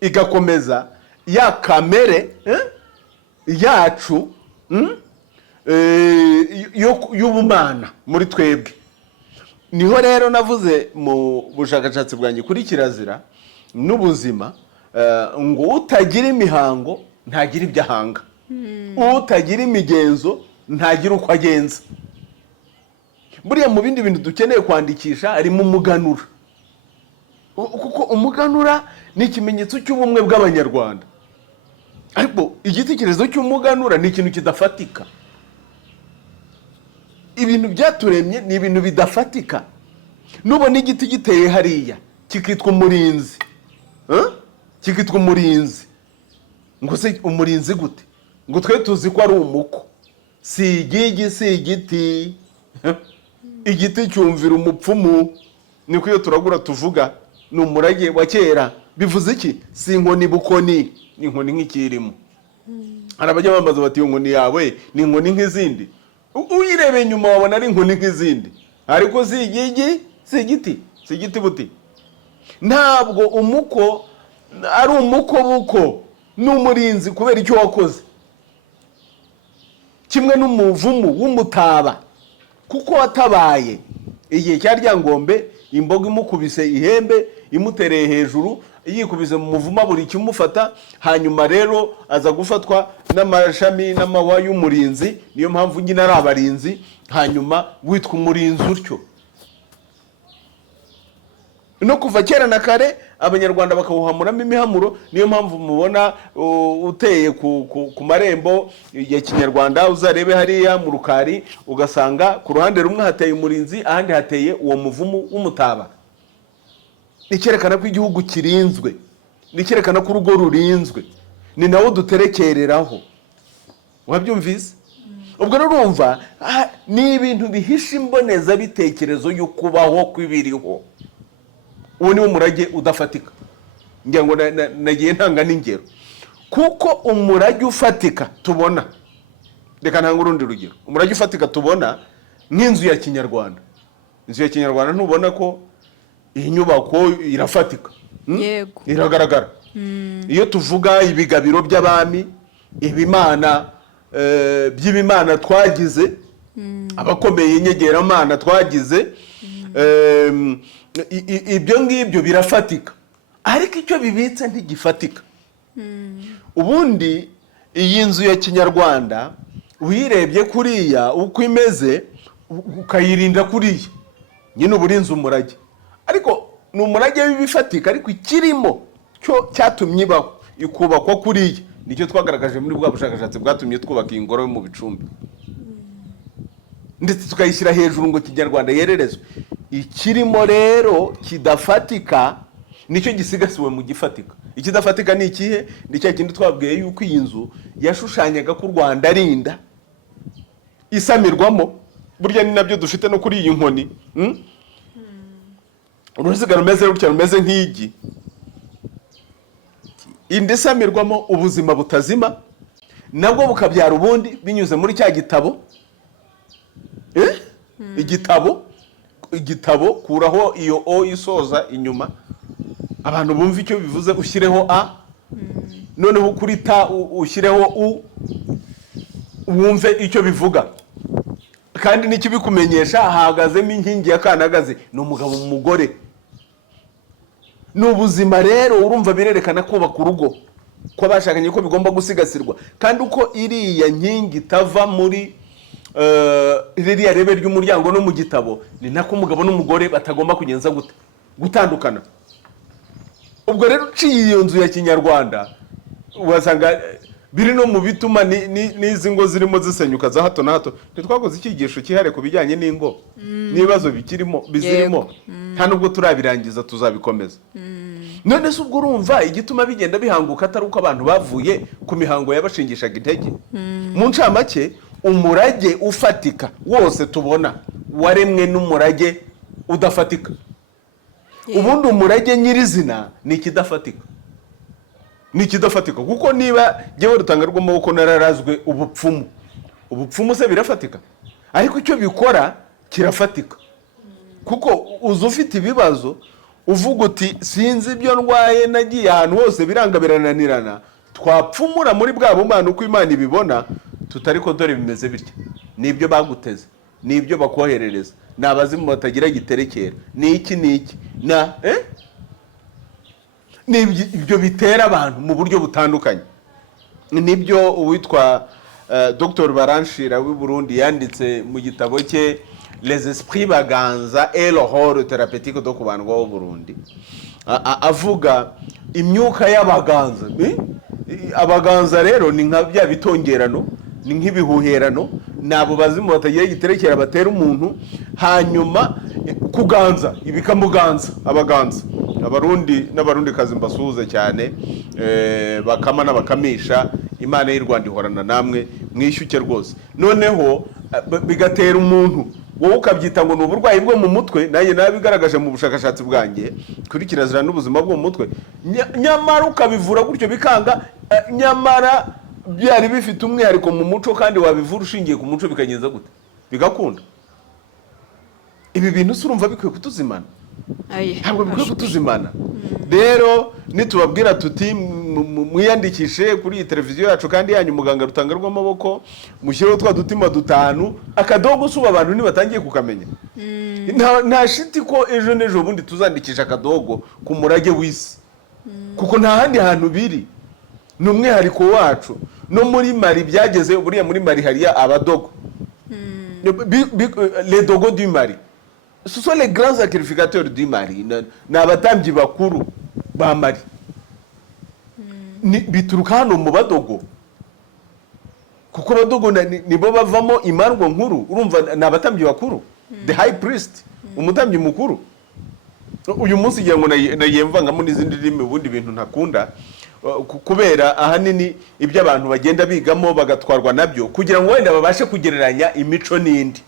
igakomeza ya kamere yacu y'ubumana muri twebwe. Niho rero navuze mu bushakashatsi bwanjye kuri kirazira n'ubuzima, ngo utagira imihango ntagira ibyo ahanga, utagira imigenzo ntagira uko agenza. Buriya mu bindi bintu dukeneye kwandikisha harimo umuganura, kuko umuganura ni ikimenyetso cy'ubumwe bw'abanyarwanda. Ariko igitekerezo cy'umuganura ni ikintu kidafatika. Ibintu byaturemye ni ibintu bidafatika. Nubona igiti giteye hariya kikitwa umurinzi, kikitwa umurinzi, ngo se umurinzi gute? Ngo twe tuzi ko ari umuko, si igigi, si igiti. Igiti cyumvira umupfumu, niko iyo turagura tuvuga ni umurage wa kera. Bivuze iki? Si inkoni bukoni, ni inkoni nk'ikirimo. Hari abajya bambaza bati inkoni yawe ni inkoni nk'izindi. Uyirebe nyuma wabona ari inkoni nk'izindi, ariko si igigi, si igiti, si igiti buti. Ntabwo umuko ari umuko buko, ni umurinzi kubera icyo wakoze. Kimwe n'umuvumu w'umutaba, kuko watabaye igihe cya Ryangombe, imboga imukubise ihembe, imutereye hejuru, yikubise mu muvuma buri kimufata. Hanyuma rero aza gufatwa n'amashami n'amahwa y'umurinzi, niyo mpamvu nyine ari abarinzi. Hanyuma witwa umurinzi utyo. No kuva kera na kare abanyarwanda bakawuhamuramo imihamuro, niyo mpamvu mubona uteye ku marembo ya Kinyarwanda. Uzarebe hariya mu Rukari ugasanga ku ruhande rumwe hateye umurinzi, ahandi hateye uwo muvumu w'umutaba. Nicyerekana ko igihugu kirinzwe, nicyerekana ko urugo rurinzwe, ni nawo duterekereraho. Wabyumvise? Ubwo urumva ni ibintu bihisha imboneza bitekerezo y'ukubaho kw'ibiriho. Uwo ni umurage udafatika. Ngira ngo nagiye ntanga n'ingero. Kuko umurage ufatika tubona, reka ntanga urundi rugero. Umurage ufatika tubona nk'inzu ya Kinyarwanda. Inzu ya Kinyarwanda ntubona ko iyi nyubako irafatika. Yego. Iragaragara. Iyo tuvuga ibigabiro by'abami, ibimana by'ibimana twagize, abakomeye inyegeramana twagize, ibyo ngibyo birafatika. Ariko icyo bibitse ntigifatika. Ubundi iyi nzu ya Kinyarwanda uyirebye kuriya uko imeze, ukayirinda kuriya, nyine uburinzi umurage. Ariko ni umurage w'ibifatika, ariko ikirimo cyo cyatumye ibaho ikubakwa kuriya. Nicyo twagaragaje muri bwa bushakashatsi bwatumye twubaka ingoro yo mu Bicumbi, ndetse tukayishyira hejuru ngo Kinyarwanda yererezwe. Ikirimo rero kidafatika nicyo gisigasiwe mu gifatika. Ikidafatika ni ikihe? Ni cya kindi twabwiye yuko iyi nzu yashushanyaga ko u Rwanda arinda isamirwamo. Burya ni nabyo dufite no kuri iyi nkoni. Uruziga rumeze rutya, rumeze nk'igi, indi isamirwamo ubuzima butazima, nabwo bukabyara ubundi binyuze muri cya gitabo. Igitabo kuraho iyo o isoza inyuma, abantu bumva icyo bivuze, ushyireho a, noneho kuri ta ushyireho u, wumve icyo bivuga. Kandi n'ikibikumenyesha hahagazemo inkingi ya Kanagazi, ni umugabo mu mugore. Ni ubuzima rero. Urumva birerekana kubaka urugo ko bashakanye ko bigomba gusigasirwa, kandi uko iriya nkingi itava muri ririya rebe ry'umuryango no mu gitabo, ni nako umugabo n'umugore batagomba kugenza gutandukana. Ubwo rero uciye iyo nzu ya Kinyarwanda wasanga biri no mu bituma n'izi ngo zirimo zisenyuka za hato na hato. Ntitwakoze icyigisho cyihariye ku bijyanye n'ingo n'ibibazo bizirimo, nta nubwo turabirangiza, tuzabikomeza. None se ubwo urumva igituma bigenda bihanguka atari uko abantu bavuye ku mihango yabashingishaga intege. Mu ncamake, umurage ufatika wose tubona waremwe n'umurage udafatika. Ubundi umurage nyirizina ni ikidafatika. Ni ikidafatika, kuko niba jyewe Rutanga rw'amaboko nararazwe ubupfumu se birafatika? Ariko icyo bikora kirafatika. Kuko uza ufite ibibazo uvuga uti sinzi ibyo ndwaye, nagiye ahantu hose biranga birananirana, twapfumura muri bwa bumana uko Imana ibibona, tutari ko dore bimeze bitya. Nibyo baguteze, nibyo bakoherereza, ni abazimu batagira giterekera, ni iki ibyo bitera abantu mu buryo butandukanye. Nibyo uwitwa Dr Baranshira w'i Burundi yanditse mu gitabo cye Les Esprits Baganza et le rôle thérapeutique do kubandwa w'u Burundi. avuga imyuka y'abaganza. Abaganza rero ni nka bya bitongerano, ni nk'ibihuherano, ni abo bazimu batagira igiterekera batera umuntu, hanyuma kuganza ibikamuganza. Abaganza, abarundi n'abarundi kazi mbasuhuze cyane, bakama n'abakamisha, Imana y'u Rwanda ihorana namwe, mwishyuke rwose. Noneho bigatera umuntu, wowe ukabyita ngo ni uburwayi bwo mu mutwe, nanjye nabigaragaje mu bushakashatsi bwanjye kuri kirazira n'ubuzima bwo mu mutwe, nyamara ukabivura gutyo bikanga, nyamara byari bifite umwihariko mu muco, kandi wabivura ushingiye ku muco bikagenza gute, bigakunda. Ibi bintu se urumva bikwiye kutuzimana? Ntabwo bikwiye kutuzimana. Rero nitubabwira tuti mwiyandikishe kuri iyi televiziyo yacu kandi yanyu Muganga Rutanga rw'amaboko, mushyireho twa dutima dutanu, akadogo suba abantu nibatangiye kukamenya. Nta shiti ko ejo n'ejo bundi tuzandikisha akadogo ku murage w'isi, kuko nta handi hantu biri, ni umwihariko wacu. No muri Mali byageze, buriya muri Mali hariya abadogo, les dogos du Mali, ce sont les grands sacrificateurs du Mali, ni abatambyi bakuru ba Mali. Bituruka hano mu badogo, kuko abadogo nibo bavamo imandwa nkuru. Urumva ni abatambyi bakuru, the high priest, umutambyi mukuru. Uyu munsi ngira ngo nayemvangamo n'izindi ndimi, ubundi bintu ntakunda, kubera ahanini ibyo abantu bagenda bigamo bagatwarwa nabyo, kugira ngo wenda babashe kugereranya imico n'indi,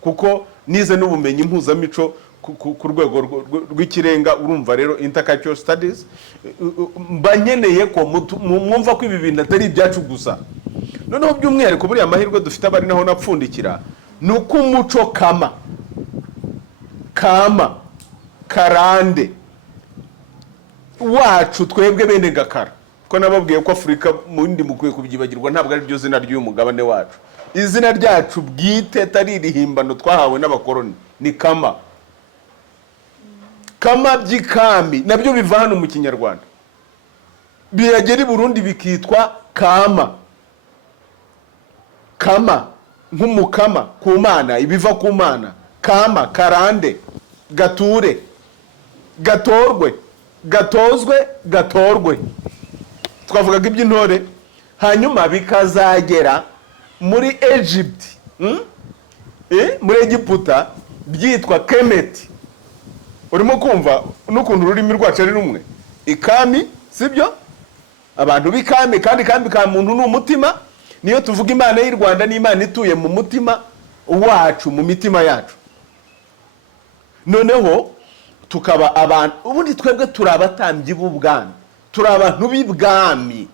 kuko nize n'ubumenyi mpuzamico ku rwego rw'ikirenga. Urumva rero intercultural studies, mba nkeneye ko mwumva ko ibi bintu atari ibyacu gusa. Noneho by'umwihariko buriya amahirwe dufite, abari naho napfundikira, ni uko umuco kama karande wacu twebwe bene Gakara, ko nababwiye ko Afurika mundi mukwiye kubyibagirwa, ntabwo ari ryo zina ry'uyu mugabane wacu. Izina ryacu bwite atari irihimbano twahawe n'abakoroni, ni kama by'ikami, nabyo biva hano mu Kinyarwanda, biragera i Burundi bikitwa kama nk'umukama ku Mana, ibiva ku Mana. Kama, karande, gature, gatorwe, gatozwe, gatorwe, twavugaga iby'intore. Hanyuma bikazagera muri Egypt, muri Egiputa byitwa Kemeti. Urimo kumva n'ukuntu ururimi rwacu ari rumwe, ikami, sibyo? Abantu b'ikami, kandi kambi ka muntu ni umutima. Niyo tuvuga Imana y'u Rwanda, ni Imana ituye mu mutima wacu, mu mitima yacu. Noneho tukaba abantu, ubundi twebwe turi abatambyi b'ubwami, turi abantu b'ibwami,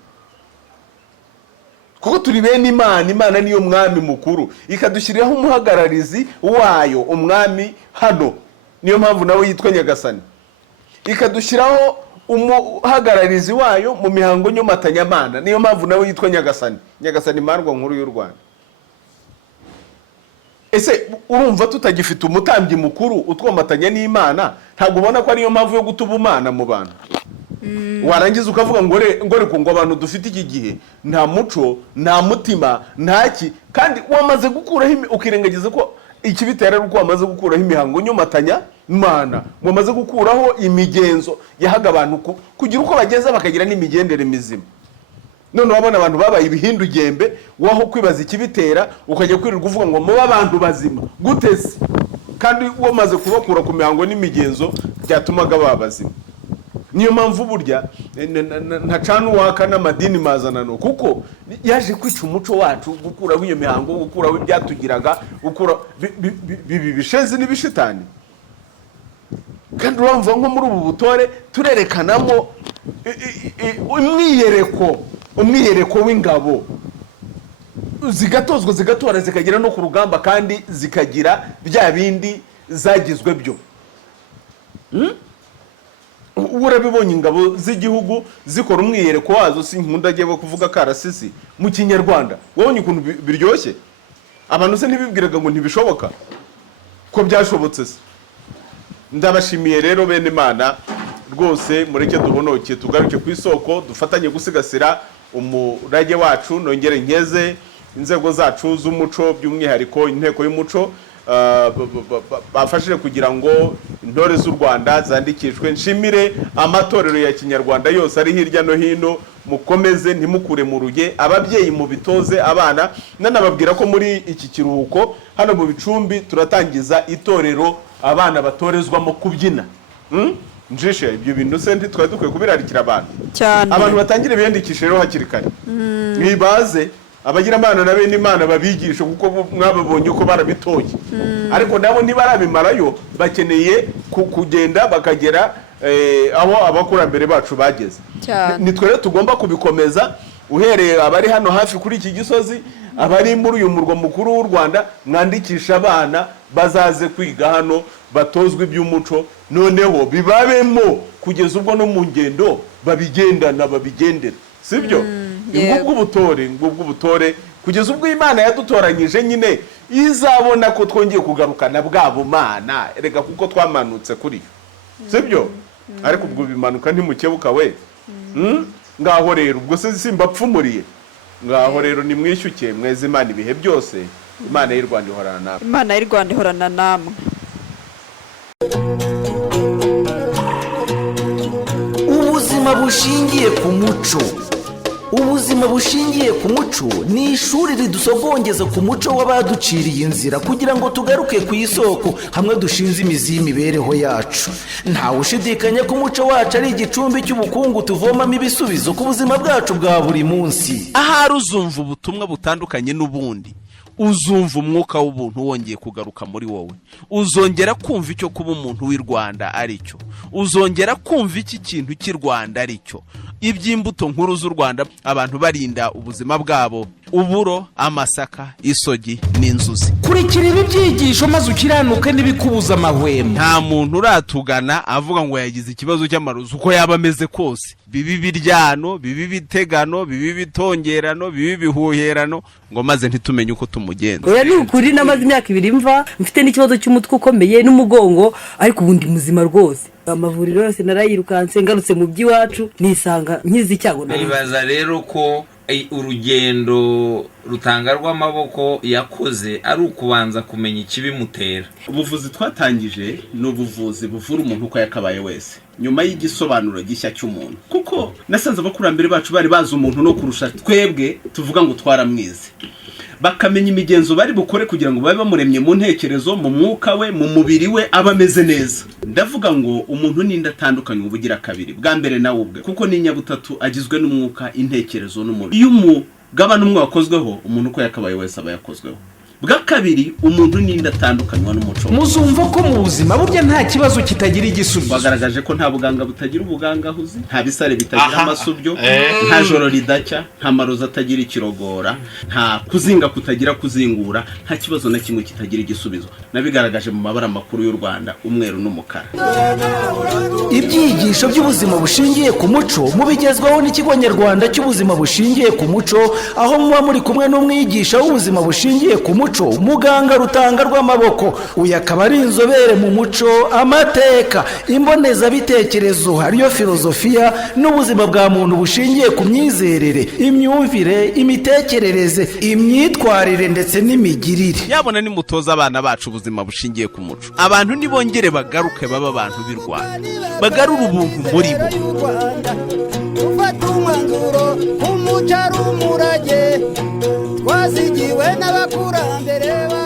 kuko turi bene Imana. Imana niyo mwami mukuru, ikadushyiriraho umuhagararizi wayo, umwami hano, niyo mpamvu nawe yitwa Nyagasani. Ikadushyiraho umuhagararizi wayo mu mihango nyomatanyamana, niyo mpamvu nawe yitwa Nyagasani. Nyagasani mandwa nkuru y'u Rwanda. Ese urumva tutagifite umutambyi mukuru utwomatanya n'Imana? Ntabwo ubona ko ariyo mpamvu yo gutuba Imana mu bantu? Warangiza ukavuga ngo reko ngo abantu dufite iki gihe nta muco, nta mutima, ntaki, kandi wamaze gukuraho, ukirengagiza ko ikibitera ari uko wamaze gukuraho imihango nyomatanya Imana, wamaze gukuraho imigenzo yahaga abantu kugira uko bageza bakagira n'imigendere mizima. None wabona abantu babaye ibihindugembe, waho kwibaza ikibitera ukajya kwirirwa uvuga ngo muba abantu bazima gutese, kandi wamaze kubakura ku mihango n'imigenzo byatumaga babazima. Niyo mpamvu burya ntacana uwaka n'amadini mazanano, kuko yaje kwica umuco wacu, gukuraho iyo mihango, gukuraho ibyatugiraga, gukura bibi bishezi n'ibishitani. Kandi urumva nko muri ubu butore turerekanamo umwiyereko w'ingabo, zigatozwa, zigatora, zikagera no ku rugamba, kandi zikagira bya bindi zagizwe byo. Urabibonye ingabo z'igihugu zikora umwiyereko wazo, si nk'undagiye kuvuga karasisi mu Kinyarwanda, wabonye ukuntu biryoshye. Abantu se ntibibwiraga ngo ntibishoboka, ko byashobotse se. Ndabashimiye rero bene Imana, rwose mureke duhonoke, tugaruke ku isoko, dufatanye gusigasira umurage wacu. Nongere nkeze inzego zacu z'umuco, by'umwihariko inteko y'umuco, bafashije kugira ngo intore z'u Rwanda zandikishwe. Nshimire amatorero ya kinyarwanda yose ari hirya no hino, mukomeze ntimukure mu ruge, ababyeyi mu bitoze abana. Nanababwira ko muri iki kiruhuko hano mu Bicumbi turatangiza itorero abana batorezwamo kubyina. Njishe ibyo bintu se ntitwari dukwiye kubirarikira abantu batangire biyandikishe rero hakiri kare. Mwibaze abagira imana na bene imana babigisha kuko mwababonye uko barabitoye, ariko nabo ntibarabimarayo, bakeneye kugenda bakagera aho abakurambere bacu bageze. Nitwe rero tugomba kubikomeza, uhereye abari hano hafi kuri iki gisozi, abari muri uyu murwa mukuru w'u Rwanda, mwandikisha abana bazaze kwiga hano, batozwe iby'umuco, noneho bibabemo kugeza ubwo no mu ngendo babigendana babigendera, sibyo? Ngubw'ubutore kugeza ubwo Imana yadutoranyije nyine izabona ko twongeye kugarukana bwabo mana, erega kuko twamanutse kuri yo, sibyo? Ariko ubwo bimanuka ntimukebuka we. Ngaho rero ubwo se simbapfumuriye, ngaho rero nimwishyuke mweze Imana ibihe byose. Imana y'u Rwanda ihorana namwe. Imana y'u Rwanda ihorana namwe. Ubuzima bushingiye ku muco. Ubuzima bushingiye ku muco ni ishuri ridusogongeza ku muco w'abaduciriye inzira kugira ngo tugaruke ku isoko, hamwe dushinze imizi y'imibereho yacu. Ntawe ushidikanya ko umuco wacu ari igicumbi cy'ubukungu tuvomamo ibisubizo ku buzima bwacu bwa buri munsi. Ahari uzumva ubutumwa butandukanye n'ubundi, uzumva umwuka w'ubuntu wongeye kugaruka muri wowe, uzongera kumva icyo kuba umuntu w'i Rwanda ari cyo, uzongera kumva iki kintu cy'i Rwanda ari cyo, iby'imbuto nkuru z'u Rwanda, abantu barinda ubuzima bwabo, uburo, amasaka, isogi n'inzuzi. Kurikira ibi byigisho maze ukiranuke n'ibikubuza amahwemo. Nta muntu uratugana avuga ngo yagize ikibazo cy'amarozi uko yaba ameze kose, bibi biryano, bibi bitegano, bibi bitongerano, bibi bihuherano, ngo maze ntitumenye uko tumugenza. Oya ni ukuri, namaze imyaka 2 mva mfite n'ikibazo cy'umutwe ukomeye n'umugongo, ariko ubundi muzima rwose. Amavuriro yose narayirukanse, ngarutse mu by'iwacu nisanga nkizi icyago. Nibaza rero ko urugendo rutanga rw'amaboko yakoze ari ukubanza kumenya ikibimutera. Ubuvuzi twatangije ni ubuvuzi buvura umuntu uko yakabaye wese, nyuma y'igisobanuro gishya cy'umuntu, kuko nasanze abakurambere bacu bari bazi umuntu no kurusha twebwe tuvuga ngo twaramwize. Bakamenya imigenzo bari bukore kugira ngo babe bamuremye mu ntekerezo, mu mwuka we, mu mubiri we, aba ameze neza. Ndavuga ngo umuntu ni ndatandukanye ubugira kabiri, bwa mbere nawe ubwe, kuko ni nyabutatu agizwe n'umwuka, intekerezo n'umubiri. Iyo umugabane umwe wakozweho, umuntu uko yakabaye wese aba yakozweho. Bwa kabiri, umuntu ni ndatandukanywa n'umuco. Muzumva ko mu buzima burya nta kibazo kitagira igisubizo. Bagaragaje ko nta buganga butagira ubugangahuzi, nta bisare bitagira amasubyo, nta joro ridacya, nta marozi atagira ikirogora, nta kuzinga kutagira kuzingura, nta kibazo na kimwe kitagira igisubizo. Nabigaragaje mu mabara makuru y'u Rwanda, umweru n'umukara. Ibyigisho by'ubuzima bushingiye ku muco mubigezwaho n'ikigo nyarwanda cy'ubuzima bushingiye ku muco, aho muba muri kumwe n'umwigisha w'ubuzima bushingiye ku muco, muganga Rutanga rw'amaboko. Uyu akaba ari inzobere mu muco, amateka, imbonezabitekerezo, ariyo filozofiya n'ubuzima bwa muntu bushingiye ku myizerere, imyumvire, imitekerereze, imyitwarire ndetse n'imigirire. Yabona nimutoza abana bacu ubuzima bushingiye ku muco, abantu nibongere bagaruke baba abantu b'i Rwanda, bagarura ubuntu muri bo. Ufata umwanzuro umuco ari umurage twazigiwe n'abakurambere.